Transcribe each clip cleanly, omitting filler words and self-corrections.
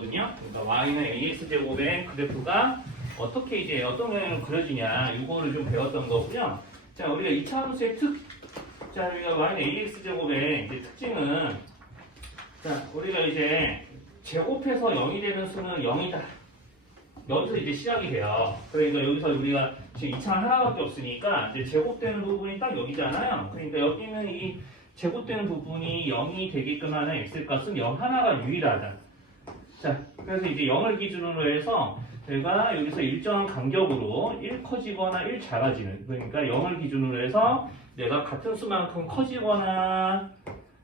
그러니까 y는 ax제곱의 그래프가 어떻게 이제 어떤 모양으로 그려지냐 이거를 좀 배웠던 거고요. 자, 우리가 2차 함수의 자, 우리가 y는 ax제곱의 이제 특징은 자, 우리가 이제 제곱해서 0이 되는 수는 0이다. 여기서 이제 시작이 돼요. 그러니까 여기서 우리가 지금 2차는 하나밖에 없으니까 이제 제곱되는 부분이 딱 여기잖아요. 그러니까 여기는 이 제곱되는 부분이 0이 되게끔 하는 x값은 0 하나가 유일하다. 자, 그래서 이제 0을 기준으로 해서 저희가 여기서 일정한 간격으로 1 커지거나 1 작아지는, 그러니까 0을 기준으로 해서 내가 같은 수만큼 커지거나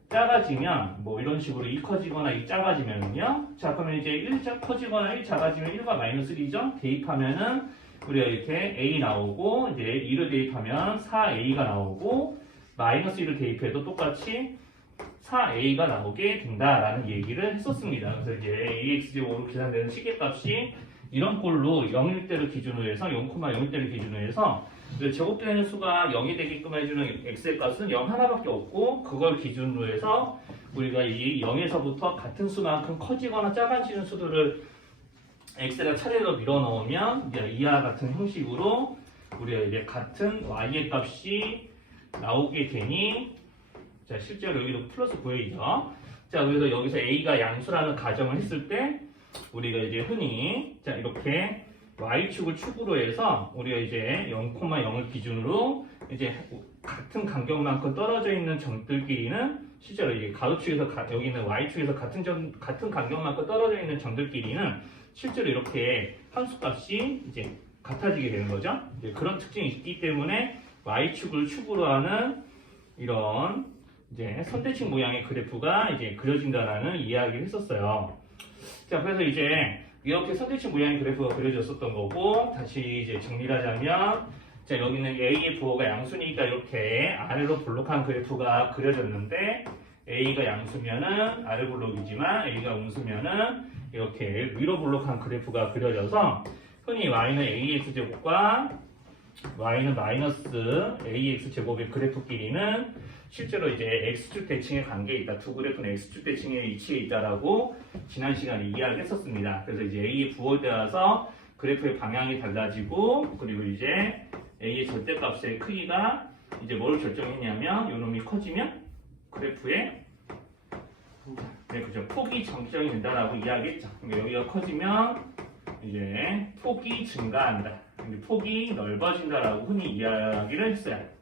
작아지면 뭐 이런 식으로 2 커지거나 2 작아지면요. 자, 그러면 이제 1 커지거나 1 작아지면 1과 마이너스 1이죠. 대입하면은 우리가 이렇게 a 나오고 이제 2를 대입하면 4a가 나오고 마이너스 1을 대입해도 똑같이 4a가 나오게 된다라는 얘기를 했었습니다. 그래서 이제 ax제곱으로 계산되는 시계값이 이런 꼴로 0일 때를 기준으로 해서 0,0일 때를 기준으로 해서 제곱되는 수가 0이 되게끔 해주는 x의 값은 0 하나밖에 없고 그걸 기준으로 해서 우리가 이 0에서부터 같은 수만큼 커지거나 작아지는 수들을 x에다 차례로 밀어 넣으면 이제 이와 같은 형식으로 우리가 이제 같은 y의 값이 나오게 되니 자, 실제로 여기도 플러스 보여지죠. 자, 그래서 여기서 a가 양수라는 가정을 했을 때 우리가 이제 흔히 자, 이렇게 y축을 축으로 해서 우리가 이제 0,0을 기준으로 이제 같은 간격만큼 떨어져 있는 점들끼리는 실제로 이게 가로축에서 여기는 y축에서 같은 간격만큼 떨어져 있는 점들끼리는 실제로 이렇게 함수값이 이제 같아지게 되는 거죠. 이제 그런 특징이 있기 때문에 y축을 축으로 하는 이런 이제 선대칭 모양의 그래프가 이제 그려진다라는 이야기를 했었어요. 자, 그래서 이제 이렇게 선대칭 모양의 그래프가 그려졌었던 거고 다시 이제 정리를 하자면 자, 여기는 a의 부호가 양수니까 이렇게 아래로 볼록한 그래프가 그려졌는데 a가 양수면은 아래 볼록이지만 a가 음수면은 이렇게 위로 볼록한 그래프가 그려져서 흔히 y는 ax제곱과 y는 마이너스 ax제곱의 그래프끼리는 실제로 이제 x축 대칭의 관계에 있다. 두 그래프는 x축 대칭의 위치에 있다라고 지난 시간에 이야기를 했었습니다. 그래서 이제 a의 부호에 따라서 그래프의 방향이 달라지고 그리고 이제 a의 절대값의 크기가 이제 뭘 결정했냐면 요놈이 커지면 그래프의 네, 그죠. 폭이 정점이 된다라고 이야기했죠. 그러니까 여기가 커지면 이제 폭이 증가한다. 폭이 넓어진다라고 흔히 이야기를 했어요.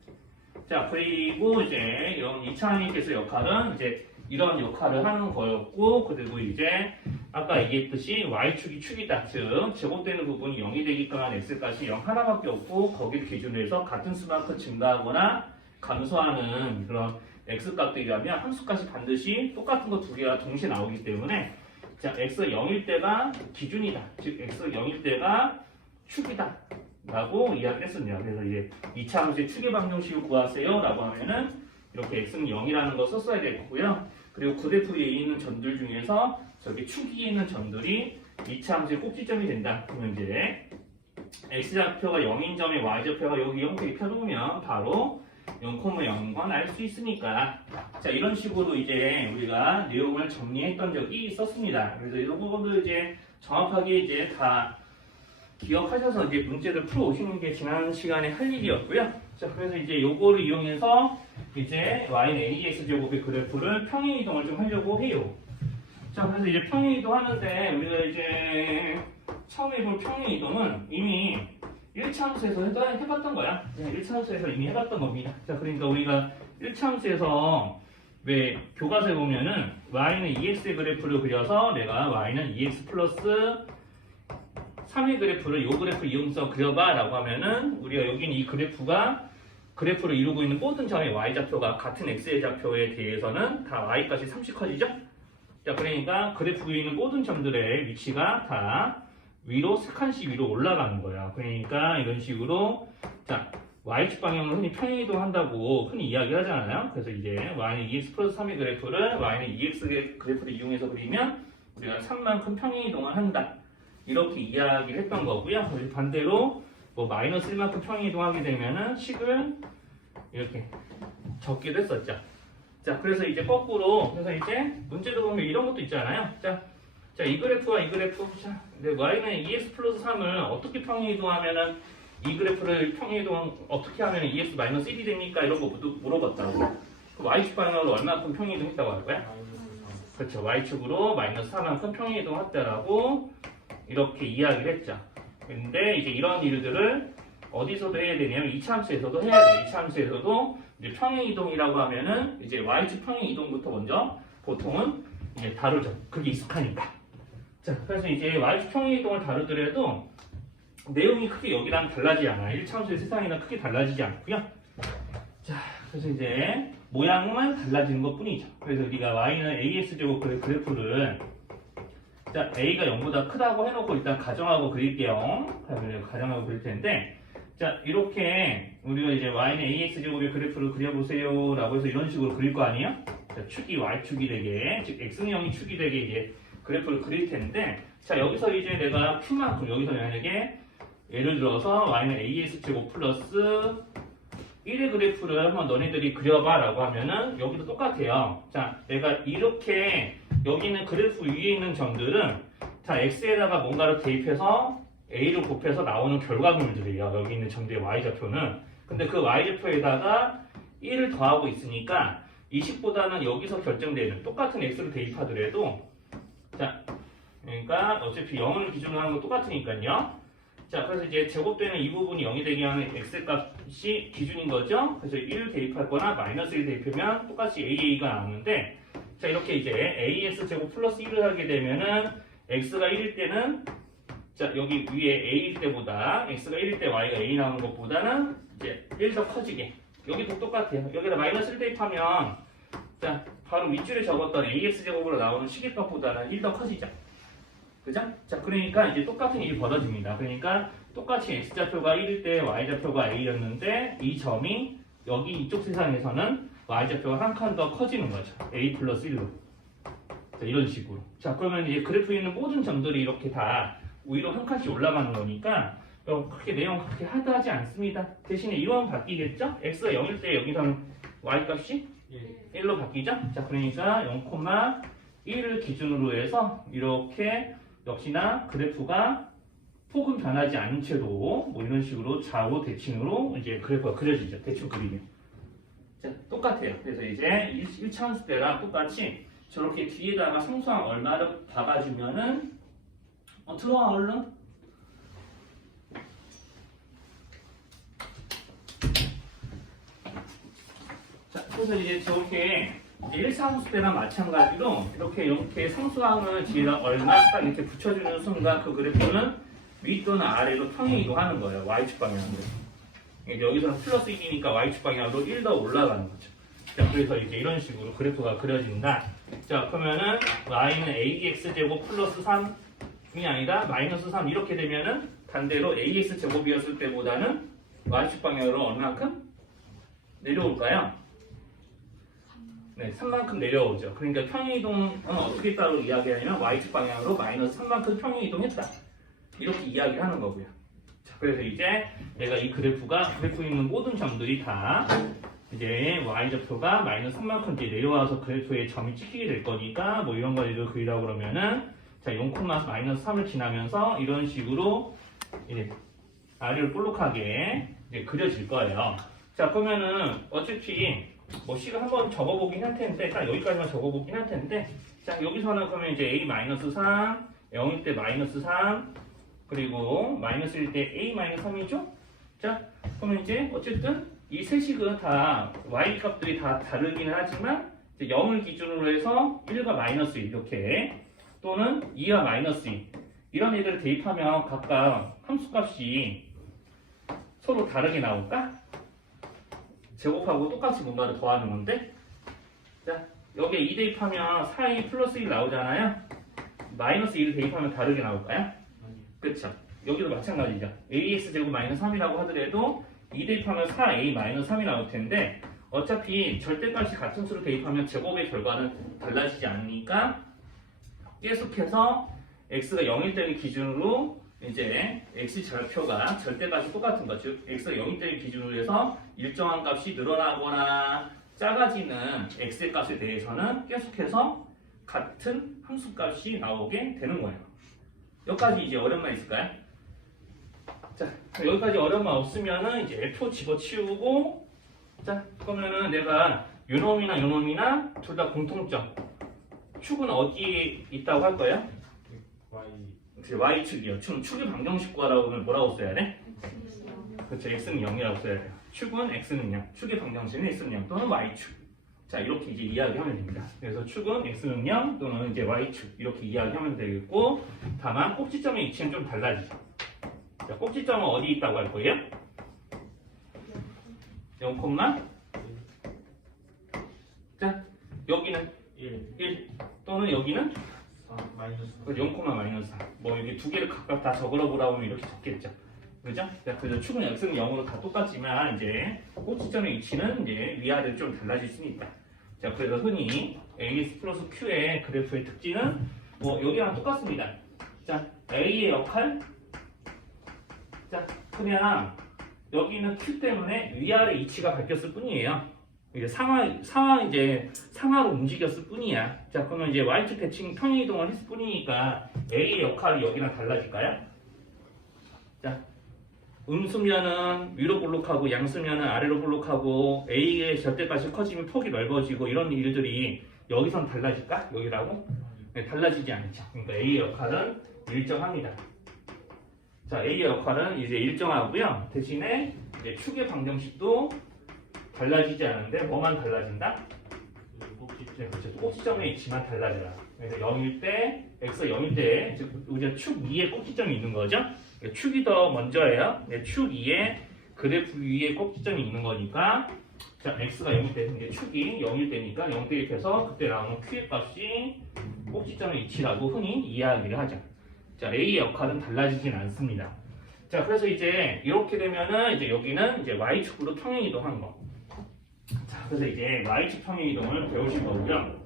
자, 그리고 이제 2차 함수의 역할은 이제 이런 역할을 하는 거였고, 그리고 이제 아까 얘기했듯이 y축이 축이다. 즉, 제곱되는 부분이 0이 되게끔 한 x값이 0 하나밖에 없고, 거기를 기준으로 해서 같은 수만큼 증가하거나 감소하는 그런 x값들이라면 함수값이 반드시 똑같은 거 두 개가 동시에 나오기 때문에 자, x 0일 때가 기준이다. 즉, x 0일 때가 축이다. 라고 이야기를 했습니다. 그래서 이제 2차 함수의 축의 방정식을 구하세요. 라고 하면은 이렇게 x는 0이라는 거 썼어야 되겠고요. 그리고 그래프에 있는 점들 중에서 저기 축이 있는 점들이 2차 함수의 꼭지점이 된다. 그러면 이제 x좌표가 0인 점에 y좌표가 여기 형태에 펴놓으면 바로 0,0건 알 수 있으니까 자, 이런 식으로 이제 우리가 내용을 정리했던 적이 있었습니다. 그래서 이런 부분도 이제 정확하게 이제 다 기억하셔서 이제 문제를 풀어 오시는 게 지난 시간에 할 일이었고요. 자, 그래서 이제 요거를 이용해서 이제 y는 ax제곱의 그래프를 평행 이동을 좀 하려고 해요. 자, 그래서 이제 평행 이동하는데 우리가 이제 처음에 볼 평행 이동은 이미 1차 함수에서 해봤던 거야. 1차 함수에서 이미 해봤던 겁니다. 자, 그러니까 우리가 1차 함수에서 왜 교과서에 보면은 y는 2x의 그래프를 그려서 내가 y는 2x 플러스 3의 그래프를 이 그래프 이용해서 그려봐 라고 하면은 우리가 여기는 이 그래프를 이루고 있는 모든 점의 y좌표가 같은 x의 좌표에 대해서는 다 y값이 30 커지죠? 자, 그러니까 그래프 위에 있는 모든 점들의 위치가 다 위로 3칸씩 위로 올라가는 거야. 그러니까 이런 식으로 자, y축 방향을 흔히 평행이동 한다고 흔히 이야기를 하잖아요. 그래서 이제 y는 2x 플러스 3의 그래프를 y는 2x의 그래프를 이용해서 그리면 우리가 3만큼 평행이동을 한다. 이렇게 이야기를 했던 거고요. 반대로 뭐 마이너스 1만큼 평행이동하게 되면은 식을 이렇게 적기도 했었죠. 자, 그래서 이제 거꾸로 그래서 이제 문제도 보면 이런 것도 있잖아요. 자, 자, 이 그래프와 이 그래프. 자, 근데 y는 2x 플러스 3을 어떻게 평행이동하면은 이 그래프를 평행이동 어떻게 하면 2x 마이너스 1이 됩니까? 이런 거 물어봤다고. 그 y축 방향으로 얼마큼 평행이동했다고 할 거야? 그렇죠. y축으로 마이너스 4만큼 평행이동했다라고 이렇게 이야기를 했죠. 근데 이제 이런 일들을 어디서도 해야 되냐면 이차함수에서도 해야 돼. 이차함수에서도 이제 평행이동이라고 하면은 이제 y축 평행이동부터 먼저 보통은 이제 다루죠. 그게 익숙하니까. 자, 그래서 이제 y축 평행이동을 다루더라도 내용이 크게 여기랑 달라지지 않아요. 1차함수의 세상이랑 크게 달라지지 않고요. 자, 그래서 이제 모양만 달라지는 것 뿐이죠. 그래서 우리가 y는 ax제곱 그래프를 자, a가 0보다 크다고 해놓고 일단 가정하고 그릴게요. 가정하고 그릴 텐데 자, 이렇게 우리가 이제 y는 ax제곱의 그래프를 그려보세요 라고 해서 이런 식으로 그릴 거 아니에요? 자, 축이 y축이 되게, 즉 x는0이 축이 되게 이제 그래프를 그릴 텐데 자, 여기서 이제 내가 q만큼 여기서 만약에 예를 들어서 y는 ax제곱 플러스 1의 그래프를 한번 너네들이 그려봐 라고 하면은 여기도 똑같아요. 자, 내가 이렇게 여기 있는 그래프 위에 있는 점들은 자, x에다가 뭔가를 대입해서 a를 곱해서 나오는 결과물들이에요. 여기 있는 점들의 y좌표는. 근데 그 y좌표에다가 1을 더하고 있으니까 20보다는 여기서 결정되는 똑같은 x를 대입하더라도 자, 그러니까 어차피 0을 기준으로 하는 거 똑같으니까요. 자, 그래서 이제 제곱되는 이 부분이 0이 되게 하는 x 값이 기준인 거죠. 그래서 1 대입할 거나 마이너스 1 대입하면 똑같이 AA가 나오는데 자, 이렇게 이제 AS 제곱 플러스 1을 하게 되면은 x가 1일 때는 자, 여기 위에 A일 때보다 x가 1일 때 y가 A 나오는 것보다는 이제 1 더 커지게 여기도 똑같아요. 여기다 마이너스 1 대입하면 자, 바로 밑줄에 적었던 AX 제곱으로 나오는 시계값보다는 1 더 커지죠. 그죠? 자, 그러니까 이제 똑같은 일이 벌어집니다. 그러니까 똑같이 x좌표가 1일 때 y좌표가 a였는데 이 점이 여기 이쪽 세상에서는 y좌표가 한 칸 더 커지는 거죠. a 플러스 1로. 자, 이런 식으로. 자, 그러면 이제 그래프에 있는 모든 점들이 이렇게 다 위로 한 칸씩 올라가는 거니까 그렇게 내용 그렇게 하드하지 않습니다. 대신에 이건 바뀌겠죠? x가 0일 때 여기서는 y 값이 1로 바뀌죠? 자, 그러니까 0,1을 기준으로 해서 이렇게 역시나 그래프가 폭은 변하지 않은 채로 뭐 이런 식으로 좌우 대칭으로 이제 그래프가 그려지죠. 대충 그리면. 자, 똑같아요. 그래서 이제 1차함수 때랑 똑같이 저렇게 뒤에다가 상수항 얼마를 박아주면은 들어와 얼른. 자, 그래서 이제 저렇게 1차함수 때랑 마찬가지로 이렇게 상수항을 뒤에다 얼마 딱 이렇게 붙여주는 순간 그 그래프는 위 또는 아래로 평행이동하는 거예요. y축 방향으로. 여기서는 플러스 1이니까 y축 방향으로 1 더 올라가는 거죠. 자, 그래서 이제 이런 식으로 그래프가 그려진다. 자, 그러면은 y는 ax제곱 플러스 3이 아니라 마이너스 3 이렇게 되면은 반대로 ax제곱이었을 때보다는 y축 방향으로 얼마만큼 내려올까요? 네, 3만큼 내려오죠. 그러니까 평행이동은 어떻게 했다고 이야기하냐면 y축 방향으로 마이너스 3만큼 평행이동했다. 이렇게 이야기를 하는 거고요. 자, 그래서 이제 내가 이 그래프에 있는 모든 점들이 다 이제 y좌표가 마이너스 3만큼 이제 내려와서 그래프에 점이 찍히게 될 거니까 뭐 이런 거를 그리라고 그러면은 자, 0, 마이너스 3을 지나면서 이런 식으로 이제 아래로 볼록하게 이제 그려질 거예요. 자, 그러면은 어차피 뭐 식을 한번 적어보긴 할 텐데 딱 여기까지만 적어보긴 할 텐데 자, 여기서는 그러면 이제 a-3 0일 때 마이너스 3 그리고 마이너스 1일 때 a-3이죠? 자, 그러면 이제 어쨌든 이 세 식은 다 y 값들이 다 다르기는 하지만 이제 0을 기준으로 해서 1과 마이너스 1 이렇게 또는 2와 마이너스 2 이런 애들을 대입하면 각각 함수값이 서로 다르게 나올까? 제곱하고 똑같이 뭔가를 더하는 건데 자, 여기에 2 대입하면 4a 플러스 1 나오잖아요. 마이너스 1을 대입하면 다르게 나올까요? 그쵸? 여기도 마찬가지죠. ax제곱 마이너스 3이라고 하더라도 2 대입하면 4a 마이너스 3이 나올 텐데 어차피 절대값이 같은 수를 대입하면 제곱의 결과는 달라지지 않으니까 계속해서 x가 0일 때를 기준으로 이제 x좌표가 절대값이 똑같은 거, 즉 x가 0일 때를 기준으로 해서 일정한 값이 늘어나거나 작아지는 x의 값에 대해서는 계속해서 같은 함수값이 나오게 되는 거예요. 여기까지 이제 어려움만 있을까요? 자, 여기까지 어려움만 없으면은 이제 F 집어치우고, 자, 그러면은 내가 요놈이나 둘 다 공통점. 축은 어디에 있다고 할 거예요? Y축이요. 축의 방정식 구하라고 하면 뭐라고 써야 돼? 그렇죠. X는 0이라고 써야 돼요. 축은 X는 0, 축의 방정식은 X는 0 또는 Y축. 자, 이렇게 이제 이야기하면 됩니다. 그래서 축은 X는 0 또는 이제 Y축 이렇게 이야기하면 되겠고, 다만 꼭지점의 위치는 좀 달라지죠. 자, 꼭지점은 어디 있다고 할 거예요? 0, 자, 여기는 1 또는 여기는 0, -4. 뭐 여기 두 개를 각각 다 적으러 보라고 하면 이렇게 적겠죠. 그죠? 그래서 축은 X는 0으로 다 똑같지만 이제 꼭지점의 위치는 이제 위아래로 좀 달라질 수는 있다. 자, 그래서 흔히 AS 플러스 Q의 그래프의 특징은 뭐 여기랑 똑같습니다. 자, A의 역할. 자, 그냥 여기는 Q 때문에 위아래 위치가 바뀌었을 뿐이에요. 이제 상하로 움직였을 뿐이야. 자, 그러면 이제 Y축 대칭 평행 이동을 했을 뿐이니까 A의 역할이 여기랑 달라질까요? 자, 음수면은 위로 볼록하고 양수면은 아래로 볼록하고 A의 절대값이 커지면 폭이 넓어지고 이런 일들이 여기선 달라질까? 여기라고? 네, 달라지지 않죠. 그러니까 A의 역할은 일정합니다. 자, A의 역할은 이제 일정하고요. 대신에 이제 축의 방정식도 달라지지 않는데 뭐만 달라진다? 네, 그렇죠. 꼭지점의 위치만 달라져요. 그래서 0일 때, X가 0일 때 우리가 축 위에 꼭지점이 있는 거죠. 축이 더 먼저예요. 축 위에 그래프 위에 꼭지점이 있는 거니까, 자, X가 0일 때, 이제 축이 0일 때니까 0 대입해서 그때 나오는 Q의 값이 꼭지점의 위치라고 흔히 이야기를 하죠. 자, A의 역할은 달라지진 않습니다. 자, 그래서 이제 이렇게 되면은 이제 여기는 이제 Y축으로 평행 이동한 거. 자, 그래서 이제 Y축 평행 이동을 배우신 거고요.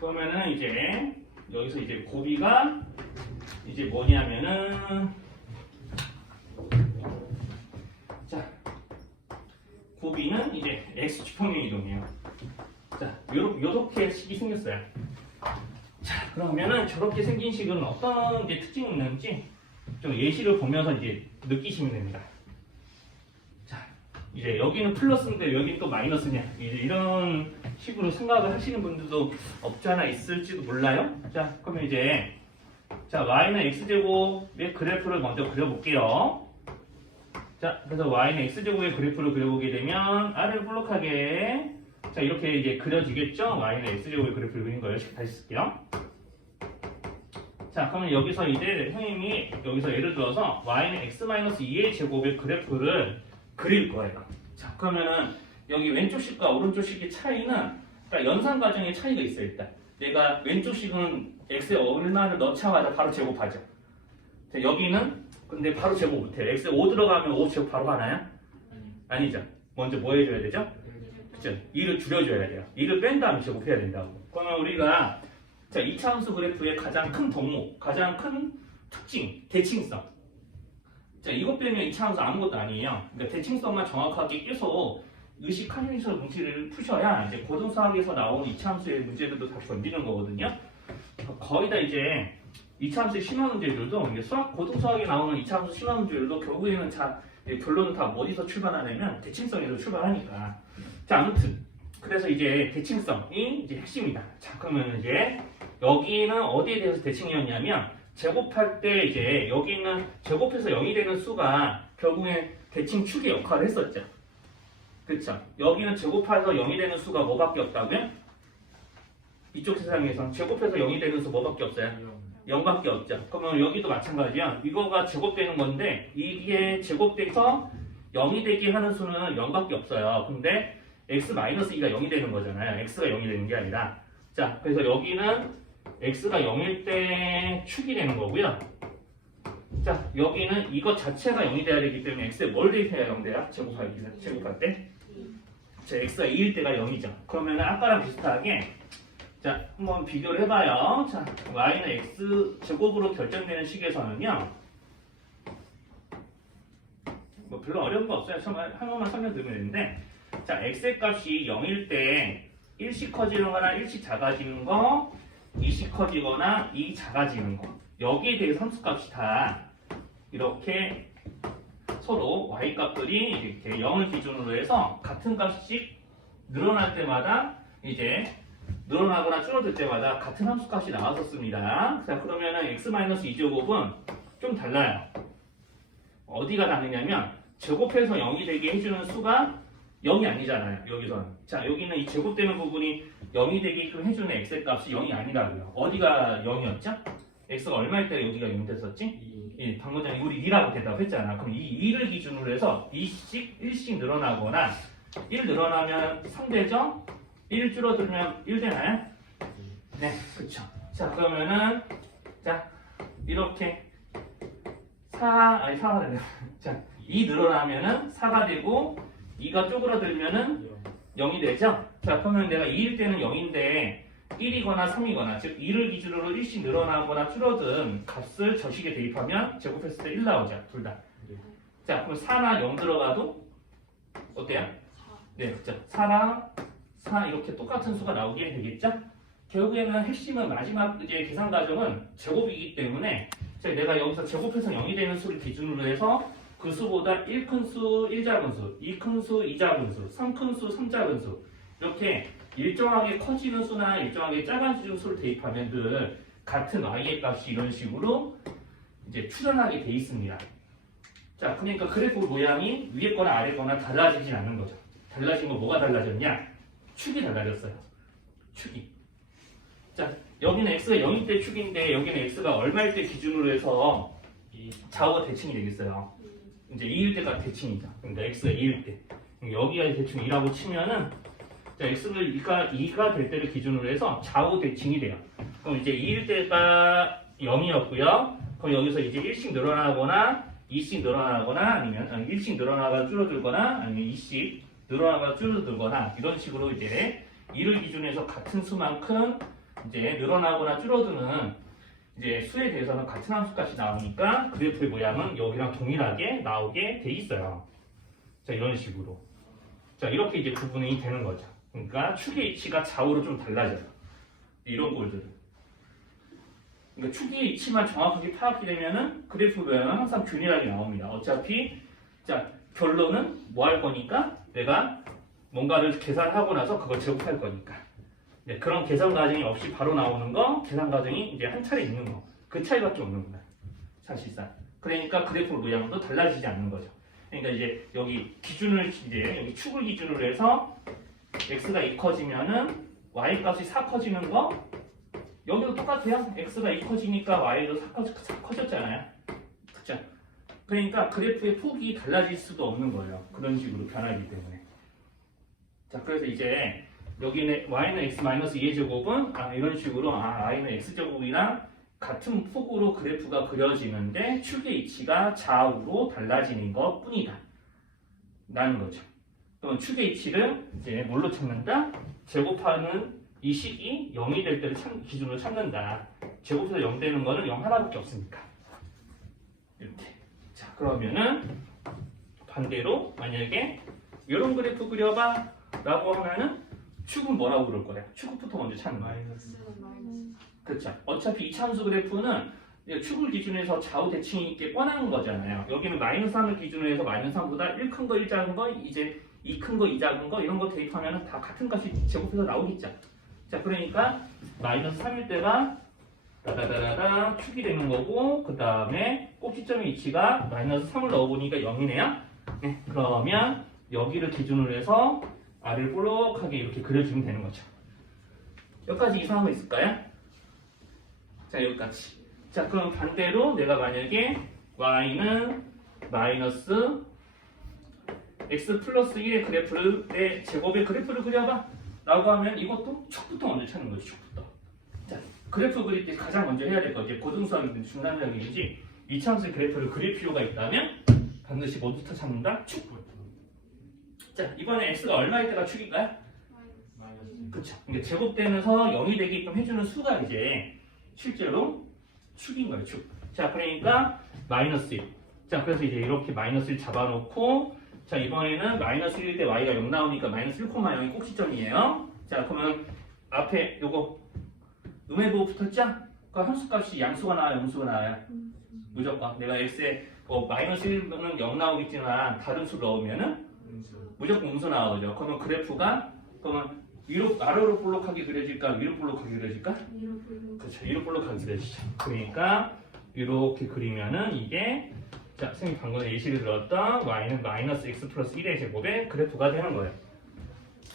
그러면은 이제 여기서 이제 고비가 이제 뭐냐면은, 자, 고비는 이제 X축 평행 이동이에요. 자, 요렇게 식이 생겼어요. 자, 그러면은 저렇게 생긴 식은 어떤 이제 특징이 있는지 좀 예시를 보면서 이제 느끼시면 됩니다. 자, 이제 여기는 플러스인데 여기는 또 마이너스냐, 이제 이런 식으로 생각을 하시는 분들도 없지 않아 있을지도 몰라요. 자, 그러면 이제 자, y는 x제곱의 그래프를 먼저 그려볼게요. 자, 그래서 y는 x제곱의 그래프를 그려보게 되면 아래를 볼록하게, 자, 이렇게 이제 그려지겠죠? y는 x제곱의 그래프를 그린 거예요. 다시 쓸게요. 자, 그러면 여기서 이제 선생님이 여기서 예를 들어서 y는 x-2의 제곱의 그래프를 그릴 거예요. 자, 그러면은 여기 왼쪽 식과 오른쪽 식의 차이는, 그러니까 연산 과정에 차이가 있어요. 일단 내가 왼쪽 식은 x에 얼마를 넣자마자 바로 제곱하죠. 자, 여기는 근데 바로 제곱 못해요. x에 5 들어가면 5 제곱 바로 가나요? 아니죠. 먼저 뭐 해줘야 되죠? 그쵸? 2를 줄여줘야 돼요. 2를 뺀 다음에 제곱해야 된다고. 그러면 우리가 자, 2차함수 그래프의 가장 큰 덕목, 가장 큰 특징, 대칭성. 자, 이것 빼면 2차함수 아무것도 아니에요. 그러니까 대칭성만 정확하게 계속 의식하면서 문제를 푸셔야 이제 고등수학에서 나오는 2차함수의 문제들도 다 건드리는 거거든요. 거의 다 이제 2차함수의 심화 문제들도 이제 고등수학에 나오는 2차함수 심화 문제들도 결국에는 결론은 다 어디서 출발하냐면 대칭성에서 출발하니까. 자, 아무튼 그래서 이제 대칭성이 이제 핵심이다. 자, 그러면 이제 여기는 어디에 대해서 대칭이었냐면 제곱할 때 이제 여기 있는 제곱해서 0이 되는 수가 결국엔 대칭축의 역할을 했었죠. 그렇죠? 여기는 제곱해서 0이 되는 수가 뭐밖에 없다고요? 이쪽 세상에서 제곱해서 0이 되는 수 뭐밖에 없어요? 0밖에 없죠. 그러면 여기도 마찬가지야. 이거가 제곱되는 건데 이게 제곱돼서 0이 되게 하는 수는 0밖에 없어요. 근데 x-2가 0이 되는 거잖아요. x가 0이 되는 게 아니라. 자, 그래서 여기는 x가 0일 때 축이 되는 거고요. 자, 여기는 이것 자체가 0이 돼야 되기 때문에 x에 뭘 대입해야 0 돼요? 제곱할 때? 자, x가 2일 때가 0이죠. 그러면 아까랑 비슷하게 자, 한번 비교를 해봐요. 자, y는 x 제곱으로 결정되는 식에서는요. 뭐 별로 어려운 거 없어요. 한 번만 설명드리면 되는데, 자, x의 값이 0일 때 1씩 커지는 거나 1씩 작아지는 거, 2씩 커지거나 2 작아지는 거. 여기에 대해서 함수값이 다 이렇게 서로 y값들이 이렇게 0을 기준으로 해서 같은 값씩 늘어날 때마다 이제 늘어나거나 줄어들 때마다 같은 함수값이 나왔었습니다. 자, 그러면은 x-2제곱은 좀 달라요. 어디가 다르냐면 제곱해서 0이 되게 해주는 수가 0이 아니잖아요. 여기서는. 자, 여기는 이 제곱되는 부분이 0이 되게끔 해주는 x의 값이 0이 아니라고요. 어디가 0이었죠? x가 얼마일 때 여기가 0 됐었지? 예, 방금 전에 우리 2라고 대답했잖아. 그럼 이 2를 기준으로 해서 2씩 1씩 늘어나거나 1 늘어나면 3되죠? 1 줄어들면 1 되나요? 네, 그쵸. 자, 그러면은 자, 이렇게 4가 되네요. 자, 2 늘어나면은 4가 되고 2가 쪼그라들면은 0이 되죠? 자, 그러면 내가 2일 때는 0인데 1이거나 3이거나 즉 2를 기준으로 1씩 늘어나거나 줄어든 값을 저식에 대입하면 제곱했을 때 1 나오죠. 둘 다. 자, 그럼 4나 0 들어가도 어때요? 네, 그죠. 4랑 4 이렇게 똑같은 수가 나오게 되겠죠? 결국에는 핵심은 마지막 이제 계산 과정은 제곱이기 때문에 내가 여기서 제곱해서 0이 되는 수를 기준으로 해서 그 수보다 1 큰 수, 1 작은 수, 2 큰 수, 2 작은 수, 3 큰 수, 3 작은 수 이렇게 일정하게 커지는 수나 일정하게 작아지는 수를 대입하면 늘 같은 y의 값이 이런 식으로 이제 출현하게 돼 있습니다. 자, 그러니까 그래프 모양이 위에 거나 아래 거나 달라지진 않는 거죠. 달라진 거 뭐가 달라졌냐? 축이 달라졌어요. 축이. 자, 여기는 x가 0일 때 축인데 여기는 x가 얼마일 때 기준으로 해서 좌우가 대칭이 되겠어요. 이제 2일 때가 대칭이죠. 그러니까 x가 2일 때. 여기가 대충 2라고 치면은 자, x가 2가 될 때를 기준으로 해서 좌우 대칭이 돼요. 그럼 이제 2일 때가 0이었고요. 그럼 여기서 이제 1씩 늘어나거나 2씩 늘어나거나 아니면 1씩 늘어나거나 줄어들거나 아니면 2씩 늘어나거나 줄어들거나 이런 식으로 이제 2를 기준으로 해서 같은 수만큼 이제 늘어나거나 줄어드는 이제 수에 대해서는 같은 함수값이 나오니까 그래프의 모양은 여기랑 동일하게 나오게 돼 있어요. 자, 이런 식으로. 자, 이렇게 이제 구분이 되는 거죠. 그러니까 축의 위치가 좌우로 좀 달라져요. 이런 꼴들은. 그러니까 축의 위치만 정확하게 파악이 되면은 그래프 모양은 항상 균일하게 나옵니다. 어차피 자, 결론은 뭐 할 거니까 내가 뭔가를 계산하고 나서 그걸 제곱할 거니까. 네, 그런 계산 과정이 없이 바로 나오는 거, 계산 과정이 이제 한 차례 있는 거. 그 차이밖에 없는 거야. 사실상. 그러니까 그래프 모양도 달라지지 않는 거죠. 그러니까 이제 여기 기준을 이제 여기 축을 기준으로 해서 x가 2 커지면은 y 값이 4 커지는 거 여기도 똑같아요. x가 2 커지니까 y도 4 커졌잖아요. 그쵸? 그러니까 그래프의 폭이 달라질 수도 없는 거예요. 그런 식으로 변하기 때문에. 자, 그래서 이제 여기는 y는 x-2의 제곱은 이런 식으로 y는 x제곱이랑 같은 폭으로 그래프가 그려지는데 축의 위치가 좌우로 달라지는 것 뿐이다 라는 거죠. 그럼 축의 위치를 이제 뭘로 찾는다? 제곱하는 이 식이 0이 될 때를 기준으로 찾는다. 제곱해서 0 되는 거는 0 하나밖에 없으니까. 이렇게. 자, 그러면은 반대로 만약에 이런 그래프 그려봐 라고 하면은 축은 뭐라고 그럴 거야? 축부터 먼저 찾는 거야. 그렇죠. 어차피 이차함수 그래프는 축을 기준으로 해서 좌우 대칭이 있게 뻔한 거잖아요. 여기는 -3을 기준으로 해서 -3보다 1 큰 거, 1 작은 거, 이제 2 큰 거, 2 작은 거 이런 거 대입하면 다 같은 값이 제곱해서 나오겠죠. 자, 그러니까 -3일 때가 다다다다다 축이 되는 거고 그 다음에 꼭지점의 위치가 -3을 넣어보니까 0이네요. 네, 그러면 여기를 기준으로 해서 R을 볼록하게 이렇게 그려주면 되는 거죠. 여기까지 이상한 거 있을까요? 자, 여기까지. 자, 그럼 반대로 내가 만약에 y는 마이너스 x 플러스 1의 그래프를 내 제곱의 그래프를 그려봐 라고 하면 이것도 축부터 먼저 찾는 거죠. 축부터. 자, 그래프 그릴 때 가장 먼저 해야 될 거 이제 고등수학이든지 중간수학이든지 이차함수의 그래프를 그릴 필요가 있다면 반드시 뭐부터 찾는다? 축부터. 자, 이번에 x가 얼마일 때가 축일까요? 그쵸. 그러니까 제곱되면서 0이 되게끔 해주는 수가 이제 실제로 축인 거예요, 축. 자, 그러니까 마이너스 1. 자, 그래서 이제 이렇게 마이너스 1 잡아놓고 자, 이번에는 마이너스 1일 때 y가 0 나오니까 마이너스 1,0이 꼭지점이에요. 자, 그러면 앞에 요거 음해부 붙었죠? 그 함수값이 양수가 나와요, 음수가 나와요? 무조건. 내가 x에 뭐 마이너스 1은 0 나오겠지만 다른 수 넣으면은 무조건 음수 나오죠. 그러면 그래프가 그러면 위로 아래로 볼록하게 그려질까, 위로 볼록하게 그려질까? 그렇죠, 위로 볼록하게 그려지죠. 그러니까 이렇게 그리면은 이게 자, 선생님 방금 예시를 들었던 y는 마이너스 x 플러스 1의 제곱의 그래프가 되는 거예요.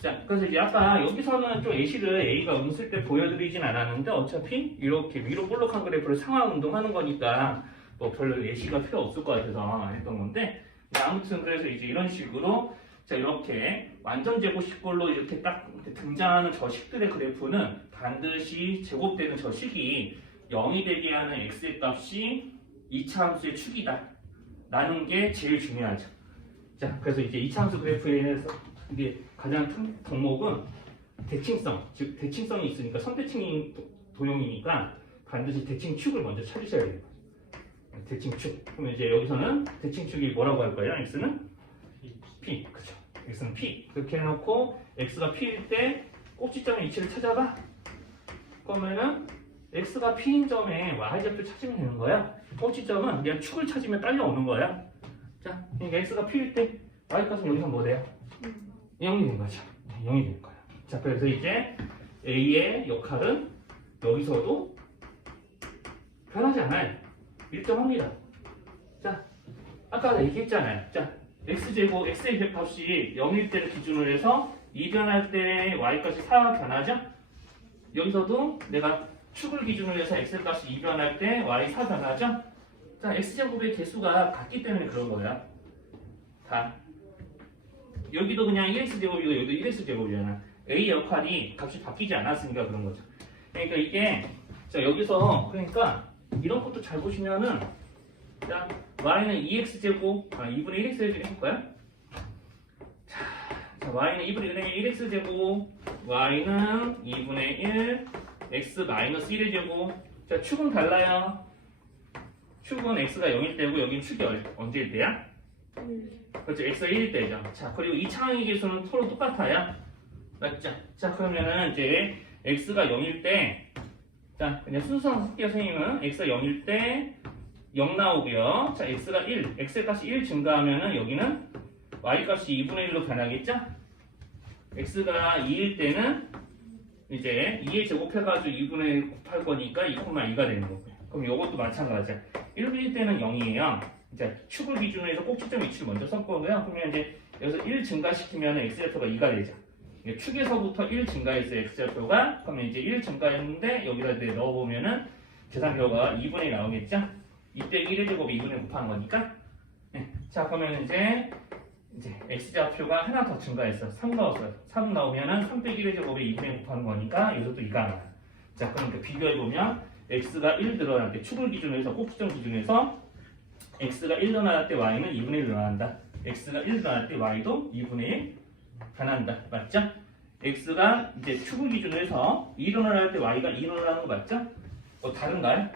자, 그래서 이제 아까 여기서는 좀 예시를 a가 음수일 때 보여드리진 않았는데 어차피 이렇게 위로 볼록한 그래프를 상하 운동하는 거니까 뭐 별로 예시가 필요 없을 것 같아서 했던 건데 아무튼 그래서 이제 이런 식으로 자 이렇게 완전 제곱식꼴로 이렇게 딱 등장하는 저 식들의 그래프는 반드시 제곱되는 저 식이 0이 되게 하는 x의 값이 2차 함수의 축이다 라는 게 제일 중요하죠. 자, 그래서 이제 2차 함수 그래프에서 이게 가장 큰 덕목은 대칭성, 즉 대칭성이 있으니까 선대칭 도형이니까 반드시 대칭축을 먼저 찾으셔야 돼요. 대칭축. 그러면 이제 여기서는 대칭축이 뭐라고 할 거예요? x는 p, 그죠? x는 p. 그렇게 해놓고 x가 p일 때 꼭지점의 위치를 찾아봐. 그러면은 x가 p인 점에 y좌표 찾으면 되는 거야. 꼭지점은 그냥 축을 찾으면 딸려오는 거야. 자, 그러니까 x가 p일 때 y값은 여기서 뭐 돼요? 0이 된 거죠. 0이 된 거야. 자, 그래서 이제 a의 역할은 여기서도 변하지 않아요. 일정합니다. 자, 아까 얘기했잖아요. 자, x제곱, x의 값이 0일 때를 기준으로 해서 이변할 때 y값이 4가 변하죠? 여기서도 내가 축을 기준으로 해서 x 값이 이변할 때 y 4 변하죠? 자, x제곱의 개수가 같기 때문에 그런 거야. 다. 여기도 그냥 1x제곱이고 여기도 1x제곱이잖아. a 역할이 값이 바뀌지 않았으니까 그런 거죠. 그러니까 이게 자 여기서 그러니까 이런 것도 잘 보시면은 자 y는 2x제곱 2분의 1x제곱 해볼까요? 자 y는 2분의 1x제곱 y는 2분의 1 x 마이너스 1의 제곱. 자 축은 달라요. 축은 x가 0일 때고 여긴 축이 언제일 때야? 그렇죠. x가 1일 때죠. 자 그리고 이 차항의 개수는 서로 똑같아요. 맞죠? 자 그러면은 이제 x가 0일 때 자 그냥 순수한 할게요. 선생님은 x가 0일 때 0 나오고요. 자 x가 1, x의 값이 1 증가하면은 여기는 y 값이 2분의 1로 변하겠죠? x가 2일 때는 이제 2에 제곱해가지고 2분의 1 곱할 거니까 2,2가 되는 거고요. 그럼 이것도 마찬가지야. 1분일 때는 0이에요. 이제 축을 기준으로 해서 꼭지점 위치를 먼저 썼거고요. 그러면 이제 여기서 1 증가시키면 x좌표가 2가 되죠. 축에서부터 1 증가했어요. x좌표가. 그러면 이제 1 증가했는데 여기다 넣어보면은 계산표가 2분의 1 나오겠죠? 이때 1의 제곱이 2분의 1 곱하는 거니까. 네. 자 그러면 이제 x좌표가 하나 더 증가했어. 3 넣었어요. 3 나오면은 3 빼기 1의 제곱이 2분의 1 곱하는 거니까 여기서 또 2가 나와요. 자 그러니까 비교해보면 x가 1 늘어날 때 축을 기준으로 해서 꼭지점 기준으로 해서 x가 1 늘어날 때 y는 2분의 1 늘어난다. x가 1 늘어날 때 y도 2분의 1 변한다. 맞죠? x가 이제 축을 기준으로 해서 2 늘어날 때 y가 2 늘어나는 거 맞죠? 뭐 다른가요?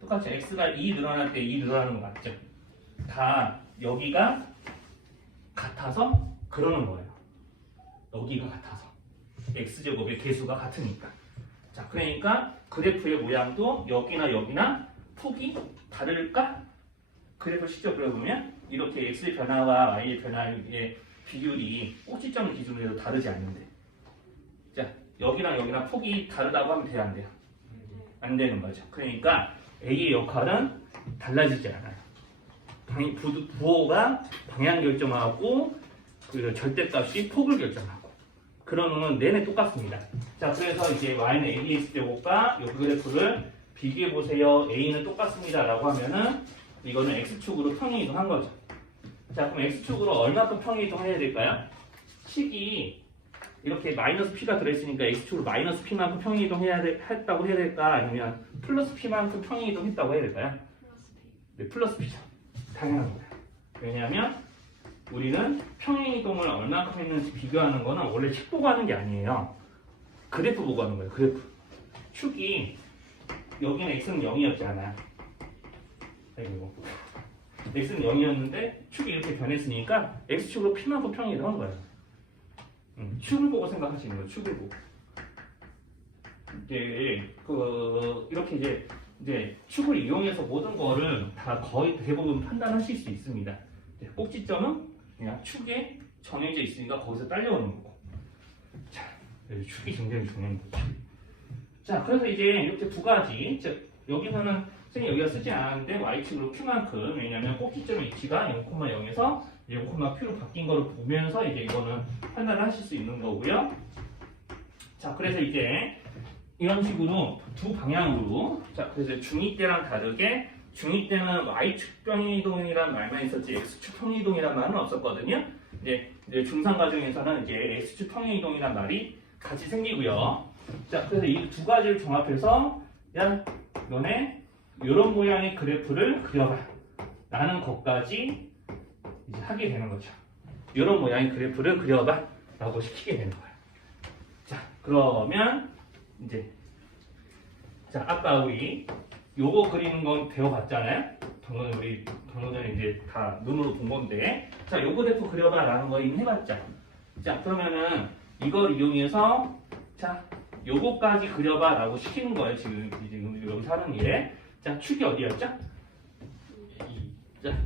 똑같죠? x가 2 늘어날 때 2 늘어나는 거 맞죠? 다 여기가 같아서 그러는 거예요. 여기가 같아서 x제곱의 개수가 같으니까. 자 그러니까 그래프의 모양도 여기나 폭이 다를까? 그래프 실제 그려보면 이렇게 x의 변화와 y의 변화의 비율이 꼭지점을 기준으로 해도 다르지 않는데 자 여기나 폭이 다르다고 하면 돼요? 안 돼요? 안 되는 거죠. 그러니까 a의 역할은 달라지지 않아요. 부호가 방향 결정하고 그 절대값이 폭을 결정하고 그런 놈은 내내 똑같습니다. 자 그래서 이제 y는 abx제곱과 이 그래프를 비교해 보세요. a는 똑같습니다 라고 하면은 이거는 x축으로 평행이동한 거죠. 자 그럼 x축으로 얼마큼 평행이동해야 될까요? 식이 이렇게 마이너스 p가 들어있으니까 x축으로 마이너스 p만큼 평행이동했다고 해야 될까? 아니면 플러스 p만큼 평행이동했다고 해야 될까요? 네, 플러스 p죠. 당연한 거예요. 왜냐하면 우리는 평행이동을 얼마큼 했는지 비교하는 거는 원래 식 보고 하는 게 아니에요. 그래프 보고 하는 거예요. 그래프. 축이 여기는 x는 0이었잖아. 아이고. x는 0이었는데 축이 이렇게 변했으니까 x축으로 p만큼 평행이동한 거예요. 축을 보고 생각하시는 거예요. 축을 보고. 이렇게 이제 축을 이용해서 모든 거를 다 거의 대부분 판단하실 수 있습니다. 꼭지점은 그냥 축에 정해져 있으니까 거기서 딸려오는 거고. 자, 축이 굉장히 중요한 거죠. 자, 그래서 이제 이렇게 두 가지. 여기서는 선생님 여기가 쓰지 않았는데 y축으로 q만큼, 왜냐면 꼭지점의 위치가 0,0에서 0,q로 바뀐 거를 보면서 이제 이거는 판단을 하실 수 있는 거고요. 자, 그래서 이제 이런 식으로 두 방향으로, 자, 그래서 중2 때랑 다르게 중2 때는 y축 평이동이라는 말만 있었지 x축 평이동이라는 말은 없었거든요. 이제 중3 과정에서는 이제 x축 평이동이라는 말이 같이 생기고요. 자, 그래서 이 두 가지를 종합해서 야, 너네 이런 모양의 그래프를 그려봐 라는 것까지 이제 하게 되는 거죠. 이런 모양의 그래프를 그려봐 라고 시키게 되는 거예요. 자, 그러면 이제 자, 아까 우리 요거 그리는 건 배워봤잖아요. 우리 방금 전에 이제 다 눈으로 본 건데, 자, 요 그래프 그려봐 라는 거 이미 해봤죠. 자, 그러면은 이걸 이용해서 자, 요거까지 그려봐 라고 시키는 거예요. 지금 여기서 하는 일에. 자, 축이 어디였죠? 자,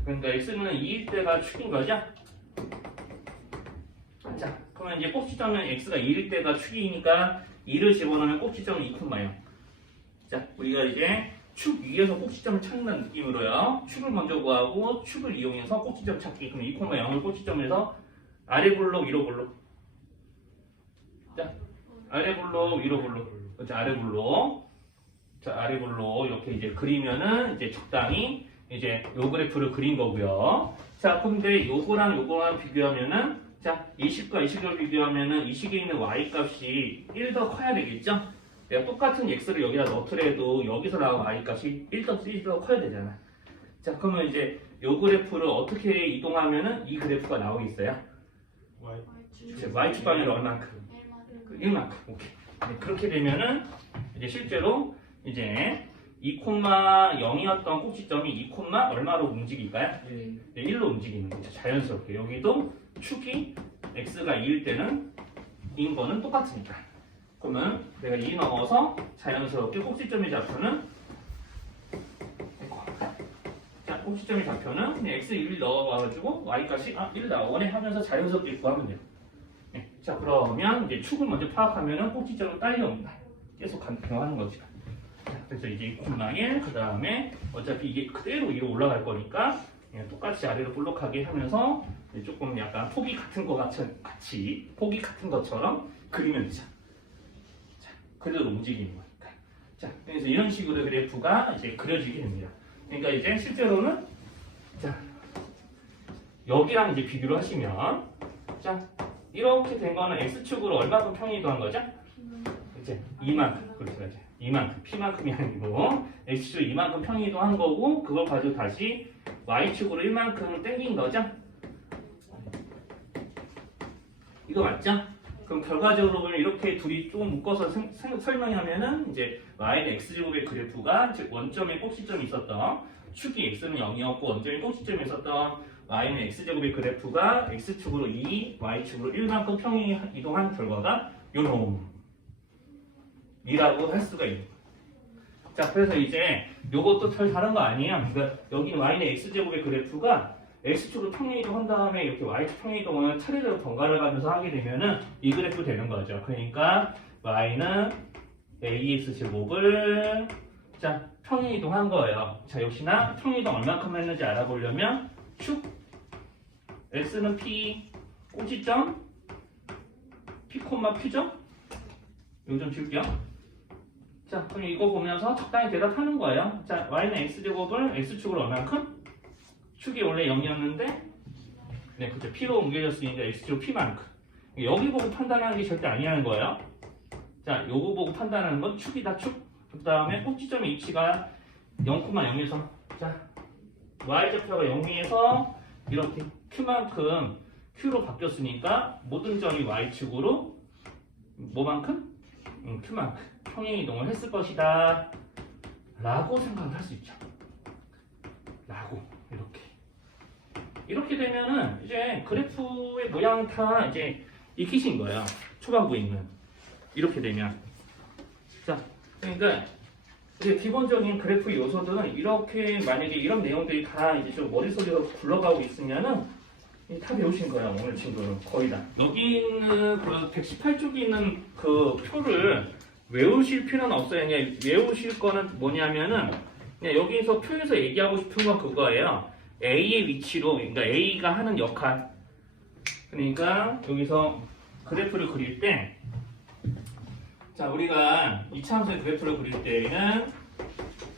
그러니까 x는 2일 때가 축인 거죠? 자, 그러면 이제 꼭지점은 x가 2일 때가 축이니까 2를 집어넣으면 꼭지점은 2,0. 자, 우리가 이제 축 위에서 꼭지점을 찾는 느낌으로요. 축을 먼저 구하고 축을 이용해서 꼭지점 찾기. 그럼 2,0을 꼭지점에서 아래 블록, 위로 블록. 자, 아래 블록, 위로 블록. 자, 아래 블록. 자, 아래 블록 이렇게 이제 그리면은 이제 적당히 이제 요 그래프를 그린 거고요. 자, 근데 요거랑 비교하면은, 자, 이 식과 이 식을 비교하면은 이 식에 있는 y 값이 1 더 커야 되겠죠? 내가 똑같은 x를 여기다 넣더라도 여기서 나온 y 값이 1 더 커야 되잖아. 자, 그러면 이제 요 그래프를 어떻게 이동하면은 이 그래프가 나오겠어요? y축 방향이 얼만큼? 1만큼. 오케이. 네, 그렇게 되면은 이제 실제로 이제 2,0이었던 꼭지점이 2, 얼마로 움직일까요? 네, 1로 움직이는 거죠. 자연스럽게. 여기도 축이 x가 2일 때는 인 거는 똑같으니까. 그러면 내가 2 넣어서 자연스럽게 꼭지점의 좌표는, 자, 꼭지점의 좌표는 그냥 x 1 넣어가지고 y 값이 1 나오네 하면서 자연스럽게 구하면 돼요. 네, 자, 그러면 이제 축을 먼저 파악하면은 꼭지점은 딸려옵니다. 계속 변화하는 거죠. 그래서 이제 2,1, 그 다음에 어차피 이게 그대로 위로 올라갈 거니까 그냥 똑같이 아래로 볼록하게 하면서 조금 약간 폭이 같은 것처럼 그리면 되죠. 자, 그대로 움직이는 거니까. 자, 그래서 이런 식으로 그래프가 이제 그려지게 됩니다. 그러니까 이제 실제로는, 자, 여기랑 이제 비교를 하시면, 자, 이렇게 된 거는 x축으로 얼마큼 평이동한 거죠? 이제 2만큼. 그렇죠. 이만큼, p만큼이 아니고 x축 이만큼 평이동한 거고, 그걸 가지고 다시 y축으로 1만큼을 땡긴 거죠? 이거 맞죠? 그럼 결과적으로 보면 이렇게 둘이 조금 묶어서 설명하면은 이제 y는 x제곱의 그래프가 즉 원점에 꼭지점이 있었던, 축이 x는 0이었고 원점에 꼭지점이 있었던 y는 x제곱의 그래프가 x축으로 2, y축으로 1만큼 평이동한 결과가 요놈 이라고 할 수가 있는 거예요. 자, 그래서 이제 요것도 별 다른 거 아니에요. 그러니까 여기는 y는 x제곱의 그래프가 x축으로 평행이동한 다음에 이렇게 y축 평행이동을 차례대로 번갈아 가면서 하게 되면은 이 그래프 되는 거죠. 그러니까 y는 ax제곱을 자, 평행이동한 거예요. 자, 역시나 평행이동 얼마큼 했는지 알아보려면 축 x는 p 꼭지점 p, q죠? 이거 좀 지울게요. 자, 그럼 이거 보면서 적당히 대답하는 거예요. 자, y는 x제곱을 x축으로 얼만큼? 축이 원래 0이었는데, 네, 그죠. p로 옮겨졌으니까 x축 p만큼. 여기 보고 판단하는 게 절대 아니라는 거예요. 자, 요거 보고 판단하는 건 축이다, 축. 그 다음에 꼭지점의 위치가 0,0에서, 자, y좌표가 0에서 이렇게 q만큼 q로 바뀌었으니까 모든 점이 y축으로 뭐만큼? q만큼 평행이동을 했을 것이다 라고 생각을 할 수 있죠. 라고 이렇게 되면은 이제 그래프의 모양 다 이제 익히신 거예요. 초반부에 있는. 이렇게 되면. 자, 그러니까 이제 기본적인 그래프 요소들은 이렇게 만약에 이런 내용들이 다 이제 좀 머릿속에서 굴러가고 있으면은 다 배우신 거야 오늘 친구는 거의 다. 여기 있는 그 118쪽에 있는 그 표를 외우실 필요는 없어요. 그냥 외우실 거는 뭐냐면은 그냥 여기서 표에서 얘기하고 싶은 건 그거예요. A의 위치로 그러니까 A가 하는 역할. 그러니까 여기서 그래프를 그릴 때 자, 우리가 이차함수의 그래프를 그릴 때에는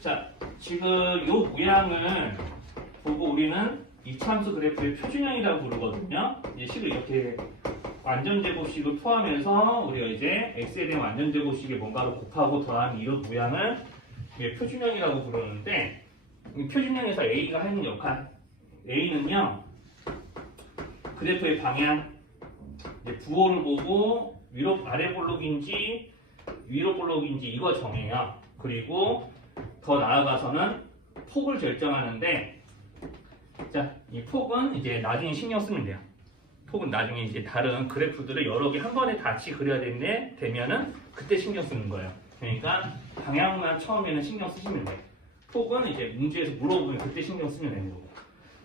자, 지금 요 모양을 보고 우리는 이차함수 그래프의 표준형이라고 부르거든요. 이제 식을 이렇게 완전제곱식을 포함해서 우리가 이제 x에 대한 완전제곱식에 뭔가를 곱하고 더하는 이런 모양을 표준형이라고 부르는데 이 표준형에서 a가 하는 역할 a는요 그래프의 방향 부호를 보고 위로 아래 볼록인지 위로 볼록인지 이거 정해요. 그리고 더 나아가서는 폭을 결정하는데 자, 이 폭은 이제 나중에 신경 쓰면 돼요. 폭은 나중에 이제 다른 그래프들을 여러 개 한 번에 같이 그려야 되면은 그때 신경 쓰는 거예요. 그러니까 방향만 처음에는 신경 쓰시면 돼요. 폭은 이제 문제에서 물어보면 그때 신경 쓰면 되는 거고.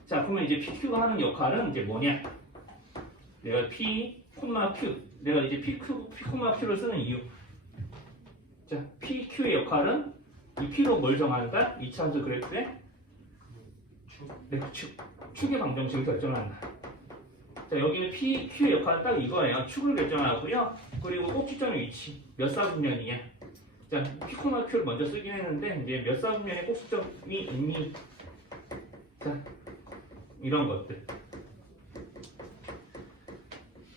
자, 그러면 이제 PQ가 하는 역할은 이제 뭐냐? 내가 P, Q. 내가 이제 P, Q를 쓰는 이유. 자, PQ의 역할은 이 P로 뭘 정한다? 이차함수 그래프에 네, 축의 방정식을 결정한다. 자, 여기는 P, Q의 역할은 딱 이거예요. 축을 결정하고요. 그리고 꼭지점의 위치. 몇 사분면이냐. 자, P, Q를 먼저 쓰긴 했는데 이제 몇 사분면에 꼭지점이 있니? 자, 이런 것들.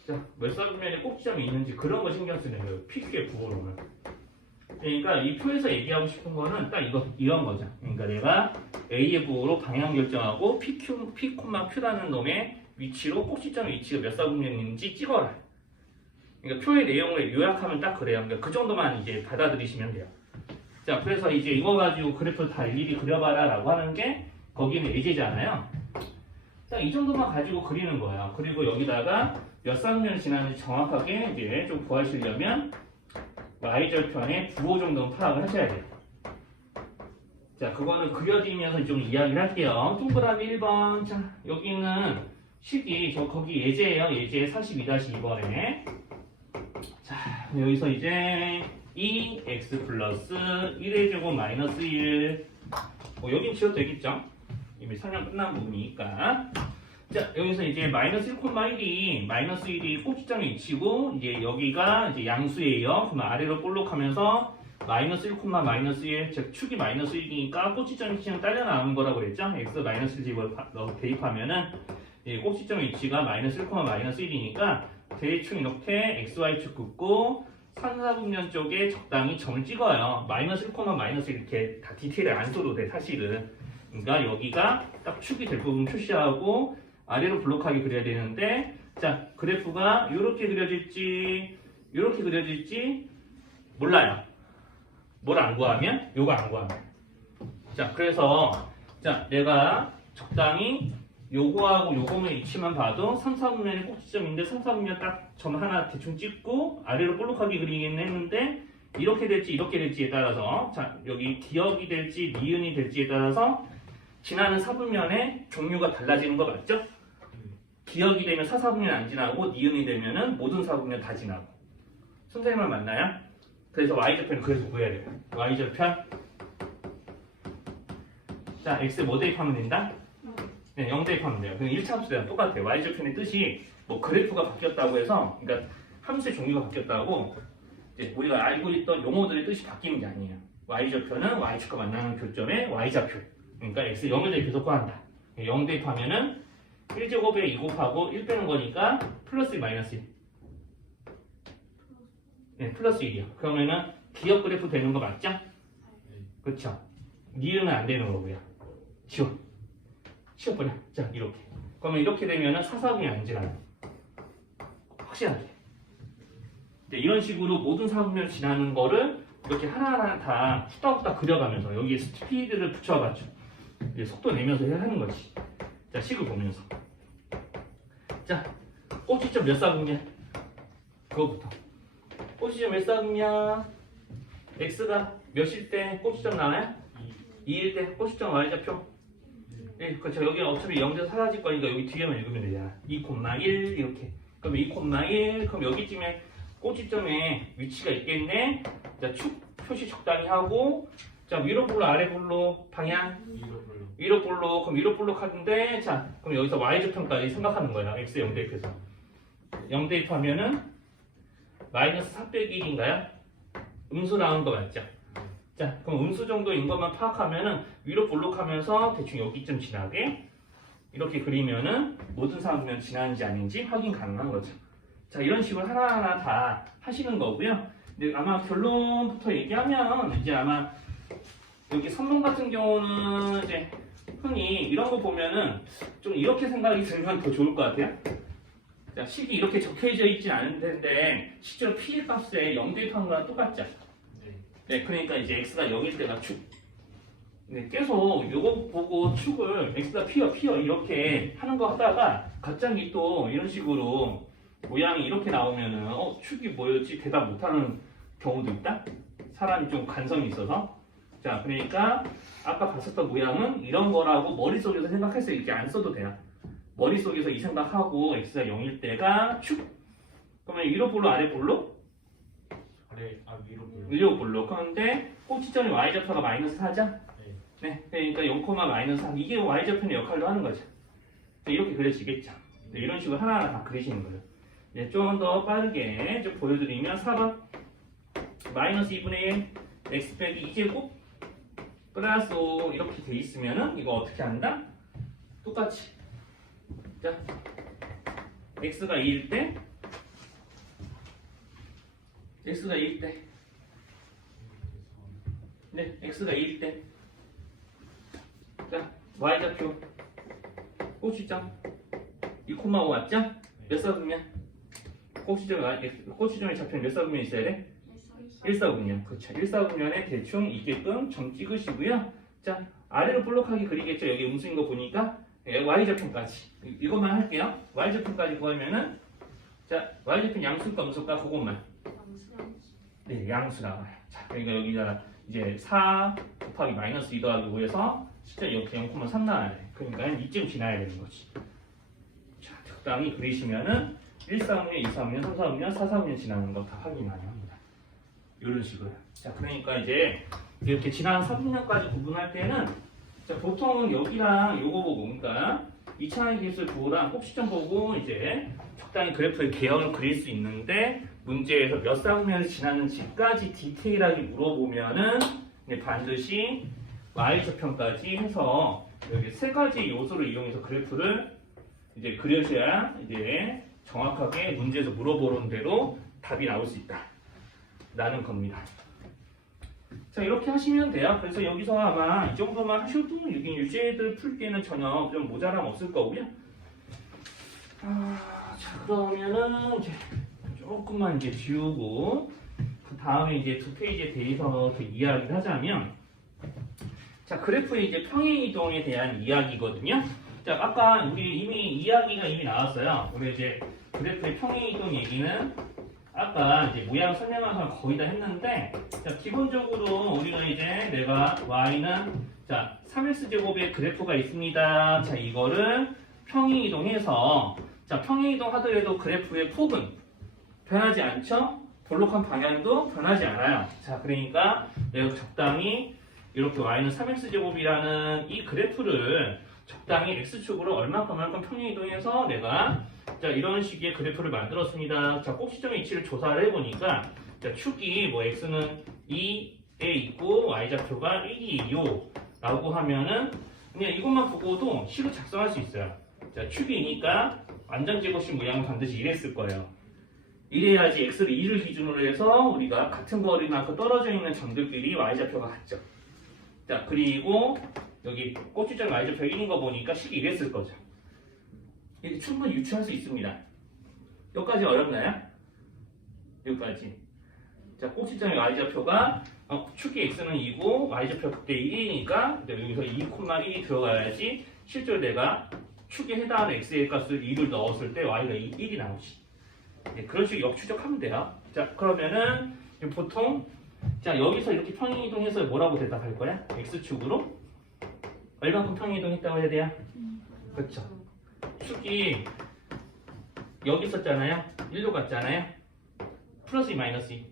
자, 몇 사분면에 꼭지점이 있는지 그런 거 신경 쓰는 거예요. PQ의 부호로는. 그러니까 이 표에서 얘기하고 싶은 거는 딱 이런 거죠. 그러니까 내가 A의 부호로 방향 결정하고 P,Q라는 놈의 위치로 꼭지점 위치가 몇 사분면인지 찍어라. 그러니까 표의 내용을 요약하면 딱 그래요. 그러니까 그 정도만 이제 받아들이시면 돼요. 자, 그래서 이제 이거 가지고 그래프를 다 일일이 그려봐라 라고 하는 게 거기는 예제잖아요. 자, 이 정도만 가지고 그리는 거예요. 그리고 여기다가 몇 사분면을 지나는지 정확하게 이제 좀 구하시려면 y절편의 부호 정도는 파악을 하셔야 돼요. 자, 그거는 그려지면서 좀 이야기를 할게요. 동그라미 1번. 자, 여기는 식이 거기 예제예요. 예제 42-2번에. 자, 여기서 이제 2x 플러스 1의 제곱 마이너스 1. 여긴 지워도 되겠죠? 이미 설명 끝난 부분이니까. 자, 여기서 이제 마이너스 1,1이 마이너스 1이 꼭지점의 위치고 이제 여기가 이제 양수예요. 그럼 아래로 볼록하면서 마이너스 1, 마이너스 1, 즉 축이 마이너스 1이니까 꼭지점 위치는 딸려 나오는 거라고 그랬죠? x 마이너스 1집을 대입하면은 꼭지점의 위치가 마이너스 1, 마이너스 1이니까 대충 이렇게 xy축 긋고 3, 4분면 쪽에 적당히 점을 찍어요. 마이너스 1, 마이너스 1 이렇게 다 디테일을 안 써도 돼 사실은. 그러니까 여기가 딱 축이 될 부분 표시하고 아래로 블록하게 그려야 되는데 자, 그래프가 이렇게 그려질지 이렇게 그려질지 몰라요. 뭘 안 구하면? 요거 안 구하면. 자, 그래서 자, 내가 적당히 요거하고 요거의 위치만 봐도 3, 4분면이 꼭지점인데 3, 4분면 딱 점 하나 대충 찍고 아래로 볼록하게 그리긴 했는데 이렇게 될지 이렇게 될지에 따라서 자, 여기 기역이 될지 니은이 될지에 따라서 지나는 사분면의 종류가 달라지는 거 맞죠? 기역이 되면 사사분면 안 지나고 니은이 되면은 모든 사분면 다 지나고. 선생님을 맞나요? 그래서 y절편은 그래서 구해야 돼요. y절편. 자, x에 뭐 대입하면 된다? 네, 0 대입하면 돼요. 그럼 1차 함수랑 똑같아요. y절편의 뜻이 뭐 그래프가 바뀌었다고 해서 그러니까 함수의 종류가 바뀌었다고 이제 우리가 알고 있던 용어들의 뜻이 바뀌는 게 아니에요. y절편은 y축과 만나는 교점의 y좌표. 그러니까 x 0을 대입해서 구한다. 0 대입하면은 1제곱에 2 곱하고 1 빼는 거니까 플러스 1 마이너스 1. 네, 플러스 1이요. 그러면은 기역 그래프 되는 거 맞죠? 그렇죠. 니은은 안 되는 거고요. 지워버려. 자, 이렇게. 그러면 이렇게 되면은 사사분이 안 지나요. 확실하게. 네, 이런 식으로 모든 사분면을 지나는 거를 이렇게 하나하나 다 후딱후딱 그려가면서 여기에 스피드를 붙여가지고 속도 내면서 해야 하는 거지. 자, 식을 보면서. 자, 꼭지점 몇 사분면? 그거부터. 꼭지점 몇 사분이야? x가 몇일 때 꼭지점 나와요? 2일 때 꼭지점 y좌표. 네, 그렇죠. 여기 어차피 0에서 사라질 거니까 여기 뒤에만 읽으면 되잖아. 2,1 이렇게. 그럼 2,1 그럼 여기쯤에 꼭지점에 위치가 있겠네. 자, 축 표시 적당히 하고, 자, 위로 볼록 아래 볼록 방향 위로 볼록. 그럼 위로 볼록 하는데, 자, 그럼 여기서 y좌표까지 생각하는 거야. x 0 대입해서 0 대입하면은 마이너스 4 빼기 1인가요? 음수 나온 거 맞죠? 자, 그럼 음수 정도인 것만 파악하면은 위로 볼록하면서 대충 여기쯤 지나게 이렇게 그리면은 모든 사분면 지나는지 아닌지 확인 가능한 거죠. 자, 이런 식으로 하나하나 다 하시는 거고요. 근데 아마 결론부터 얘기하면 이제 아마 여기 선문 같은 경우는 이제 흔히 이런 거 보면은 좀 이렇게 생각이 들면 더 좋을 것 같아요. 자, 식이 이렇게 적혀져 있진 않을 텐데 실제로 P 값에 0 대입한 거랑 똑같죠? 네, 그러니까 이제 x가 0일 때가 축. 네, 계속 이거 보고 축을 x가 P여 이렇게 하는 거 하다가 갑자기 또 이런 식으로 모양이 이렇게 나오면은 축이 뭐였지 대답 못하는 경우도 있다. 사람이 좀 관성이 있어서. 자, 그러니까 아까 봤었던 모양은 이런 거라고 머릿속에서 생각해서 이렇게 안 써도 돼요. 머릿속에서 이 생각하고 x가 0일 때가 축. 그러면 위로 볼록 아래 볼록? 위로 볼록. 그런데 꼭지점의 y좌표가 마이너스 4죠? 네. 그러니까 0, 마이너스 3. 이게 y좌표의 역할도 하는 거죠. 이렇게 그려지겠죠. 네, 이런 식으로 하나하나 다 그리시는 거예요. 네, 좀 더 빠르게 좀 보여드리면 4번 마이너스 2분의 1 x 빼기 2제곱 플러스 5 이렇게 돼 있으면은 이거 어떻게 한다? 똑같이. 자, x가 2일 때 x가 2일 때 네, x가 2일 때 자, y좌표 꼭지점 2,5 맞죠? 몇 사분면? 꼭지점에 잡히는 몇 사분면 있어야 돼? 1사분면. 그렇죠. 1사분면에 대충 있게끔 점 찍으시고요. 자, 아래로 볼록하게 그리겠죠. 여기 음수인 거 보니까 y좌표까지 이것만 할게요. y좌표까지 구하면은 자, y좌표 양수일까 음수일까 그것만. 네, 양수 나와요. 자, 그러니까 여기다 이제 4 곱하기 마이너스 2 더하기 5에서 실제 이렇게 0,3 나와야 돼. 그러니까 이쯤 지나야 되는 거지. 자, 적당히 그리시면은 1사분면, 2사분면, 3사분면, 4사분면 지나는 거 다 확인 많이 합니다. 이런 식으로. 자, 그러니까 이제 이렇게 지난 3분면까지 구분할 때는 자, 보통은 여기랑 요거 보고 그러니까 2차원 기술 도랑 꼭지점 보고 이제 적당히 그래프의 개형을 그릴 수 있는데 문제에서 몇 사분면을 지나는지까지 디테일하게 물어보면은 반드시 y좌표까지 해서 여기 세 가지 요소를 이용해서 그래프를 이제 그려줘야 이제 정확하게 문제에서 물어보는 대로 답이 나올 수 있다. 라는 겁니다. 자, 이렇게 하시면 돼요. 그래서 여기서 아마 이 정도만 하셔도 여기 유제들 풀 때는 전혀 좀 모자람 없을 거고요. 자, 그러면은 이제 조금만 이제 지우고 그 다음에 이제 두 페이지에 대해서 이야기를 하자면 자, 그래프의 이제 평행 이동에 대한 이야기거든요. 자, 아까 우리 이야기가 이미 나왔어요. 우리 이제 그래프의 평행 이동 얘기는 아까 이제 모양 설명하면서 거의 다 했는데, 자, 기본적으로 우리는 이제 내가 y는 자, 3x제곱의 그래프가 있습니다. 자, 이거를 평행 이동해서 자, 평행 이동 하더라도 그래프의 폭은 변하지 않죠? 볼록한 방향도 변하지 않아요. 자, 그러니까 내가 적당히 이렇게 y는 3x제곱이라는 이 그래프를 적당히 x축으로 얼마큼 평행 이동해서 내가 자, 이런 식의 그래프를 만들었습니다. 자, 꼭지점의 위치를 조사를 해보니까 자, 축이 뭐 x는 2에 있고 y좌표가 1이에요 라고 하면은 그냥 이것만 보고도 식을 작성할 수 있어요. 자, 축이니까 완전제곱식 모양은 반드시 이랬을 거예요. 이래야지 x를 2를 기준으로 해서 우리가 같은 거리만큼 떨어져 있는 점들끼리 y좌표가 같죠. 자, 그리고 여기 꼭지점 y좌표 1인 거 보니까 식이 이랬을 거죠. 이게 충분히 유추할 수 있습니다. 여기까지 어렵나요? 여기까지. 자, 꼭지점의 y좌표가 축이 x는 2고 y좌표 그때 1이니까 여기서 2,1이 들어가야지 실제로 내가 축에 해당하는 x의 값을 2를 넣었을 때 y가 1이 나오지. 네, 그런 식으로 역추적하면 돼요. 자, 그러면은 보통 자 여기서 이렇게 평행이동해서 뭐라고 대답할 거야? x축으로 얼마큼 평행이동했다고 해야 돼요? 그렇죠. 축이 여기 있었잖아요. 1로 갔잖아요. 플러스 2 마이너스 2.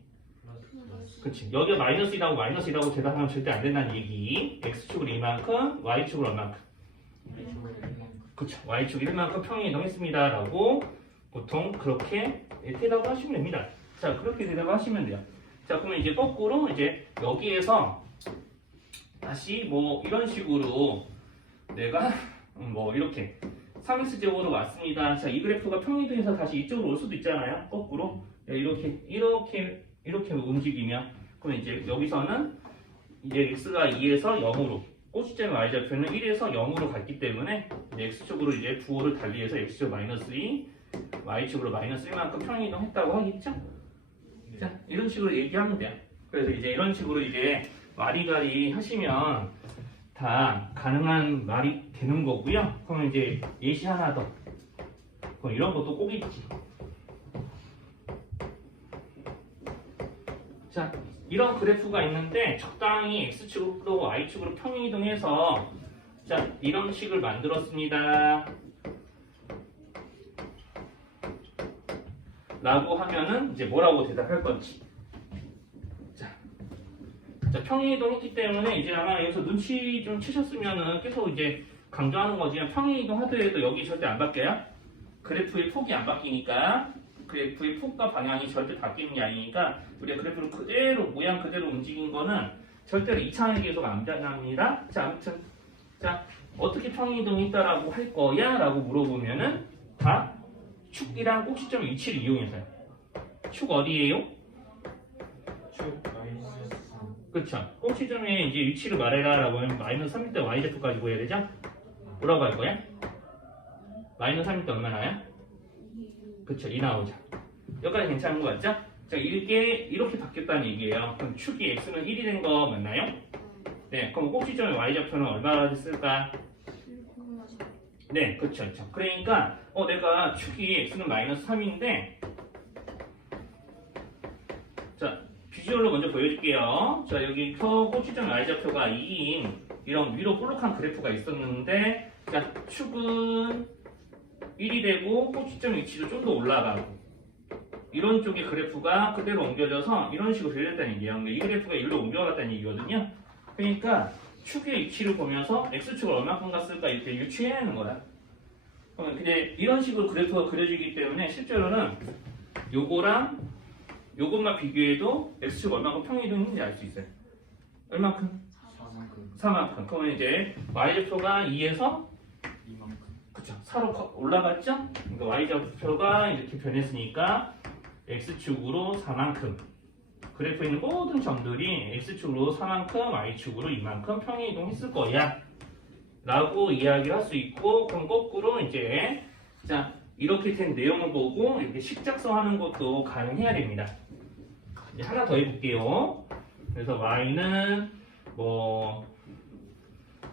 그치. 여기가 마이너스 2라고 마이너스 2라고 대답하면 절대 안 된다는 얘기. x축으로 이만큼, y축으로 얼만큼. 그쵸. y축이 1만큼 평행이동했습니다. 라고 보통 그렇게 대답을 하시면 됩니다. 자, 그렇게 대답을 하시면 돼요. 자, 그러면 이제 거꾸로 이제 여기에서 다시 뭐 이런 식으로 내가 뭐 이렇게 3x제곱으로 왔습니다. 자, 이 그래프가 평행이동해서 다시 이쪽으로 올 수도 있잖아요. 거꾸로. 이렇게 움직이면 그러면 이제 여기서는 이제 x가 2에서 0으로 꼭지점의 y좌표는 1에서 0으로 갔기 때문에 이제 x축으로 이제 부호를 달리해서 x축 마이너스 2, y축으로 마이너스 1만큼 평행이동했다고 하겠죠? 자, 이런 식으로 얘기하면 돼요. 그래서 이제 이런 식으로 이제 와리가리 하시면 다 가능한 말이 되는 거고요. 그러면 이제 예시 하나 더. 그럼 이런 것도 꼭 있지. 자, 이런 그래프가 있는데 적당히 x축으로 y축으로 평행이동해서 자, 이런 식을 만들었습니다. 라고 하면은 이제 뭐라고 대답할 건지. 자, 평행이동했기 때문에 이제 아마 여기서 눈치 좀 채셨으면은 계속 이제 강조하는 거지만 평행이동 하더라도 여기 절대 안 바뀌어요. 그래프의 폭이 안 바뀌니까 그래프의 폭과 방향이 절대 바뀌는 게 아니니까 우리가 그래프를 그대로 모양 그대로 움직인 거는 절대로 이차원의 계속 안 변합니다. 자, 아무튼 자 어떻게 평행이동했다라고 할 거야? 라고 물어보면은 다 축이랑 꼭지점 위치를 이용해서요. 축 어디예요? 축 마이너스 3. 그쵸. 꼭지점의 이제 위치를 말해라 라고 하면 마이너스 3일 때 y좌표까지 구해야 되죠? 뭐라고 할 거야? 마이너스 3일 때 얼마 나요? 그쵸. 2 나오죠. 여기까지 괜찮은 거 같죠? 자, 이게 이렇게 바뀌었다는 얘기예요. 그럼 축이 x는 1이 된 거 맞나요? 네. 그럼 꼭지점의 y좌표는 얼마나 됐을까? 네, 그쵸, 그쵸. 그러니까, 내가 축이 x는 마이너스 3인데, 자, 비주얼로 먼저 보여줄게요. 자, 여기 꼭지점 y좌표가 2인 이런 위로 볼록한 그래프가 있었는데, 자, 축은 1이 되고, 꼭지점 위치도 좀 더 올라가고, 이런 쪽의 그래프가 그대로 옮겨져서 이런 식으로 들렸다는 얘기예요. 근데 이 그래프가 1로 옮겨갔다는 얘기거든요. 그러니까, 축의 위치를 보면서 x축을 얼마큼 갔을까 이렇게 유추해야 하는 거야. 근데 이런 식으로 그래프가 그려지기 때문에 실제로는 요거랑 요것만 비교해도 x축 얼마큼 평행이동했는지 알 수 있어요. 얼마큼? 4만큼. 4만큼. 그러면 이제 y좌표가 2에서 2만큼. 그쵸 4로 올라갔죠? 그러니까 y좌표가 이렇게 변했으니까 x축으로 4만큼. 그래프에 있는 모든 점들이 x축으로 4만큼, y축으로 2만큼 평행이동했을 거야. 라고 이야기를 할 수 있고, 그럼 거꾸로 이제, 자, 이렇게 된 내용을 보고 이렇게 식 작성하는 것도 가능해야 됩니다. 이제 하나 더 해볼게요. 그래서 y는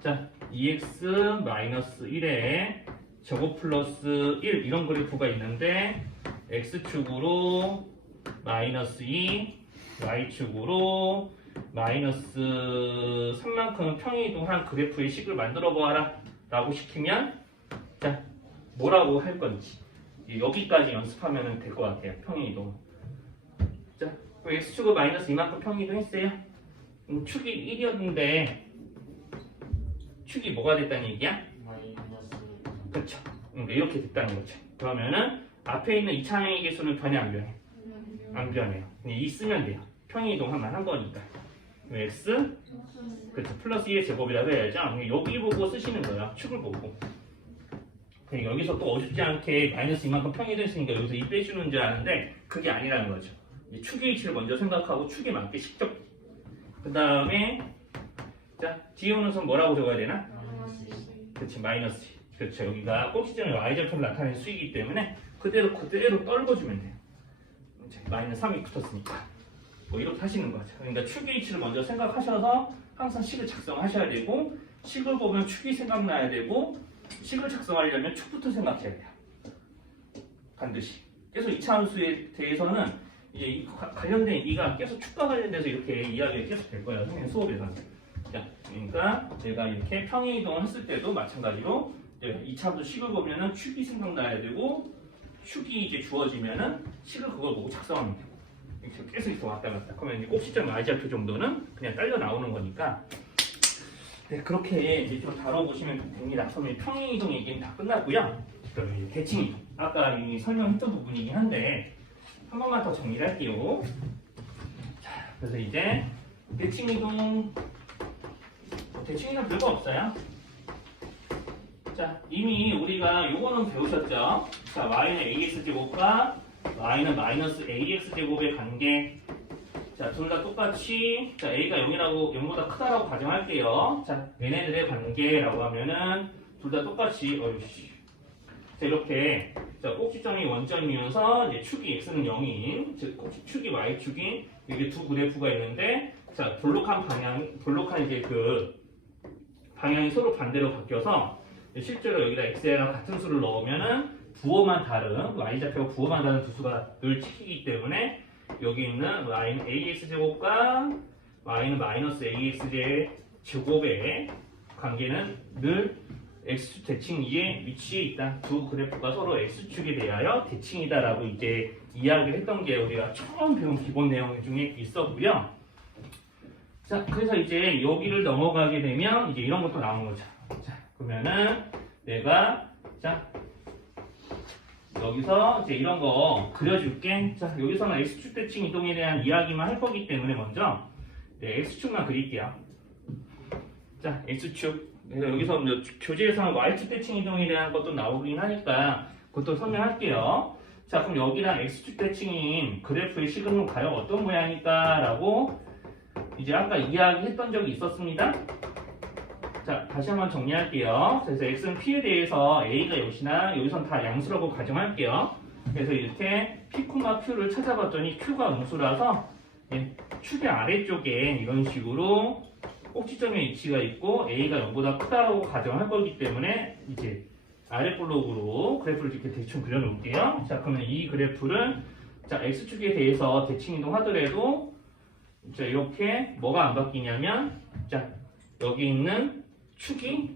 자, 2x-1에 제곱 플러스 1 이런 그래프가 있는데 x축으로 마이너스 2, y축으로 마이너스 3만큼 평행이동한 그래프의 식을 만들어 보아라 라고 시키면 자 뭐라고 할 건지 여기까지 연습하면 될 것 같아요. 평행이동. 자 그럼 x축은 마이너스 이만큼 평행이동 했어요. 축이 1이었는데 축이 뭐가 됐다는 얘기야? 마이너스. 그렇죠. 이렇게 됐다는 거죠. 그러면은 앞에 있는 이차항의 개수는 변해 안 변해? 안 변해요. 그냥 2 쓰면 돼요. 평행이동하면 한 거니까. x 그렇죠. 플러스 2의 제곱이라고 해야죠. 여기 보고 쓰시는 거예요. 축을 보고. 여기서 또 어렵지 않게 마이너스 이만큼 평행이동했으니까 여기서 2 빼주는 줄 아는데 그게 아니라는 거죠. 축의 위치를 먼저 생각하고 축에 맞게 식적. 그 다음에 자 뒤오는 선 뭐라고 적어야 되나? 그렇지 마이너스. 그렇죠. 여기가 꼭지점의 y좌표를 나타내는 수이기 때문에 그대로 떨궈주면 돼요. 마이너스 3이 붙었으니까. 이렇게 하시는 거죠. 그러니까 축의 위치를 먼저 생각하셔서 항상 식을 작성하셔야 되고 식을 보면 축이 생각나야 되고 식을 작성하려면 축부터 생각해야 돼요. 반드시. 계속 이차 함수에 대해서는 이제 관련된 이가 계속 축과 관련돼서 이렇게 이야기가 계속 될 거예요. 선생님 수업에서. 자, 그러니까 내가 이렇게 평행 이동을 했을 때도 마찬가지로 이차 함수 식을 보면은 축이 생각나야 되고 축이 이제 주어지면은 식을 그걸 보고 작성하면 돼요. 이렇게 계속 이렇게 왔다 갔다. 그러면 이제 꼭지점 y좌표 정도는 그냥 딸려 나오는 거니까. 네, 그렇게 이제 좀 다뤄보시면 됩니다. 그러면 평행 이동 얘기는 다 끝났고요. 그럼 이제 대칭 이동. 아까 이 설명했던 부분이긴 한데 한 번만 더 정리를 할게요. 자, 그래서 이제 대칭 이동 별거 없어요. 자, 이미 우리가 요거는 배우셨죠? 자, y는 ax 제곱과 y는 마이너스 ax 제곱의 관계. 자, 둘 다 똑같이 자, a가 0보다 크다라고 가정할게요. 자, 얘네들의 관계라고 하면은 둘 다 똑같이 자, 이렇게 자, 꼭지점이 원점이면서 이제 축이 x는 0인 즉 축이 y축인 이게 두 그래프가 있는데 자, 볼록한 이제 그 방향이 서로 반대로 바뀌어서 실제로 여기다 x랑 같은 수를 넣으면은 부호만 다른 y좌표가 부호만 다른 두 수가 늘 찍히기 때문에 여기 있는 y는 ax 제곱과 y는 마이너스 ax 제곱의 관계는 늘 x축 대칭 위에 위치해 있다. 두 그래프가 서로 x축에 대하여 대칭이다라고 이제 이야기를 했던 게 우리가 처음 배운 기본 내용 중에 있었고요. 자, 그래서 이제 여기를 넘어가게 되면 이제 이런 것도 나오는 거죠. 자, 그러면은 내가 자 여기서 이제 이런 거 그려줄게. 자, 여기서는 x축 대칭 이동에 대한 이야기만 할 거기 때문에 먼저 x축만 그릴게요. 자, x축. 그래서 여기서 교재에서는 y축 대칭 이동에 대한 것도 나오긴 하니까 그것도 설명할게요. 자, 그럼 여기랑 x축 대칭인 그래프의 식은 과연 어떤 모양일까? 라고 이제 아까 이야기했던 적이 있었습니다. 자, 다시 한번 정리할게요. 그래서 x는 p에 대해서 a가 여기나 여기선 다 양수라고 가정할게요. 그래서 이렇게 p, q를 찾아봤더니 q가 음수라서 축의 아래쪽에 이런 식으로 꼭지점의 위치가 있고 a가 0보다 크다라고 가정할 거기 때문에 이제 아래 블록으로 그래프를 이렇게 대충 그려놓을게요. 자, 그러면 이 그래프를 자, x축에 대해서 대칭 이동하더라도 자, 이렇게 뭐가 안 바뀌냐면 자, 여기 있는 축이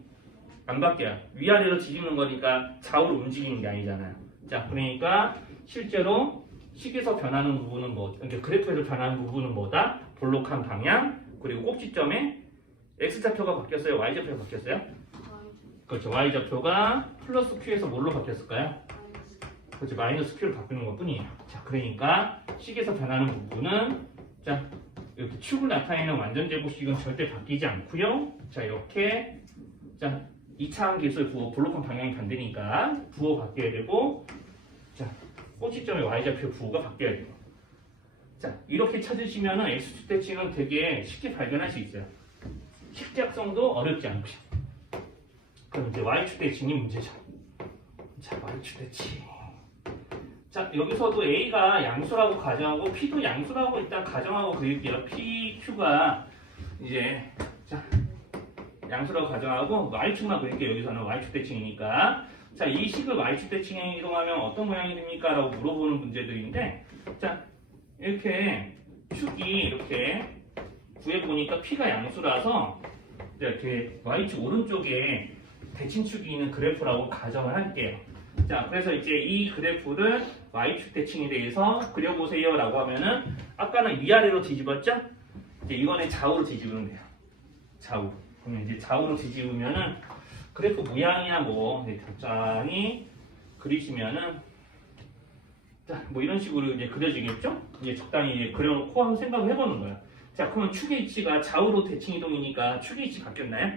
안 바뀌어요. 위아래로 뒤집는 거니까 좌우로 움직이는 게 아니잖아요. 자, 그러니까 실제로 식에서 변하는 부분은 그러니까 그래프에서 변하는 부분은 뭐다? 볼록한 방향 그리고 꼭지점에 x좌표가 바뀌었어요? y좌표가 바뀌었어요? 그렇죠. y좌표가 플러스 q에서 뭘로 바뀌었을까요? 그렇죠. 마이너스 q로 바뀌는 것 뿐이에요. 자, 그러니까 식에서 변하는 부분은 자, 이렇게 축을 나타내는 완전 제곱식은 절대 바뀌지 않고요. 자, 이렇게 자, 2차 함계수의 부호 볼록한 방향이 반대니까 부호 바뀌어야 되고 자, 꼭지점의 y좌표 부호가 바뀌어야 돼요. 자, 이렇게 찾으시면은 x축 대칭은 되게 쉽게 발견할 수 있어요. 식작성도 어렵지 않고요. 그럼 이제 y축 대칭이 문제죠. 자, y축 대칭. 자, 여기서도 a가 양수라고 가정하고 p도 양수라고 일단 가정하고 그릴게요. p, q가 이제 자, 양수라고 가정하고 y축만 그릴게요. 여기서는 y축 대칭이니까. 자, 이 식을 y축 대칭에 이동하면 어떤 모양이 됩니까? 라고 물어보는 문제들인데 자, 이렇게 축이 이렇게 구해보니까 p가 양수라서 이렇게 y축 오른쪽에 대칭축이 있는 그래프라고 가정을 할게요. 자, 그래서 이제 이 그래프를 y축 대칭에 대해서 그려보세요 라고 하면은 아까는 위아래로 뒤집었죠? 이제 이번에 좌우로 뒤집으면 돼요. 좌우. 그러면 이제 좌우로 뒤집으면은 그래프 모양이야 뭐 적당히 그리시면은 자, 뭐 이런 식으로 이제 그려지겠죠? 이제 적당히 그려놓고 한번 생각을 해보는 거예요. 자, 그러면 축의 위치가 좌우로 대칭 이동이니까 축의 위치 바뀌었나요?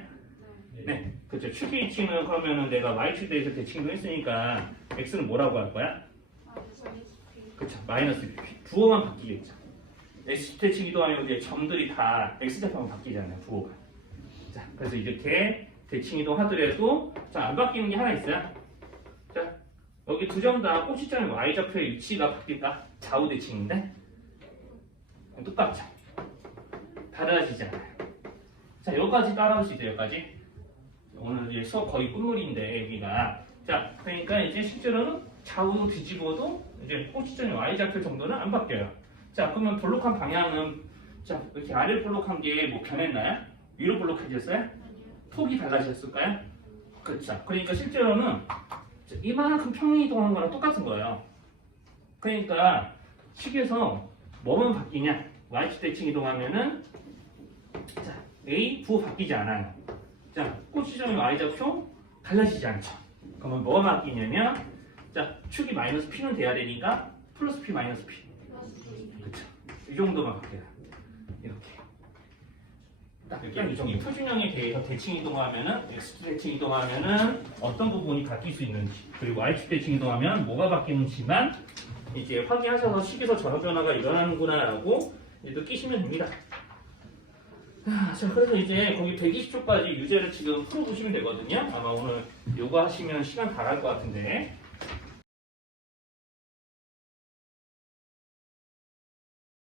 네, 그렇죠. 축의 위치는 그러면은 내가 y축에 대해서 대칭 이동했으니까 x는 뭐라고 할 거야? 그렇죠. 마이너스 p. 부호만 바뀌겠죠. x 대칭 이동하면 이제 점들이 다 x좌표만 바뀌잖아요. 부호가. 자, 그래서 이렇게 대칭 이동하더라도 자, 안 바뀌는 게 하나 있어요. 자, 여기 두 점 다 꼭지점의 y좌표의 위치가 바뀔까? 좌우 대칭인데 똑같죠. 달라지지 않아요. 자, 여기까지 따라올 수 있어요. 여기까지. 오늘 이제 수업 거의 끝물인데 여기가 자, 그러니까 이제 실제로는 좌우로 뒤집어도 이제 꼭지점이 y좌표 정도는 안 바뀌어요. 자, 그러면 볼록한 방향은 자 이렇게 아래 볼록한 게 뭐 변했나요? 위로 볼록해졌어요? 폭이 달라졌을까요? 그렇죠. 그러니까 실제로는 이만큼 평행 이동한 거랑 똑같은 거예요. 그러니까 식에서 뭐만 바뀌냐? y축 대칭 이동하면은 자 a 부 바뀌지 않아요. 자 꼭지점이 y좌표 달라지지 않죠. 그러면 뭐가 바뀌냐면 자 축이 마이너스 p는 돼야 되니까 플러스 p 마이너스 p. 그렇죠. 이 정도만 바뀌어요. 이렇게. 딱 이 정도. 표준형에 대해서 대칭 이동하면은 x축 대칭 이동하면은 어떤 부분이 바뀔 수 있는지 그리고 y축 대칭 이동하면 뭐가 바뀌는지만 이제 확인하셔서 식에서 저런 변화가 일어나는구나라고 느끼시면 됩니다. 자, 그래서 이제 거기 120초까지 유제를 지금 풀어보시면 되거든요. 아마 오늘 요거 하시면 시간 다 갈 것 같은데.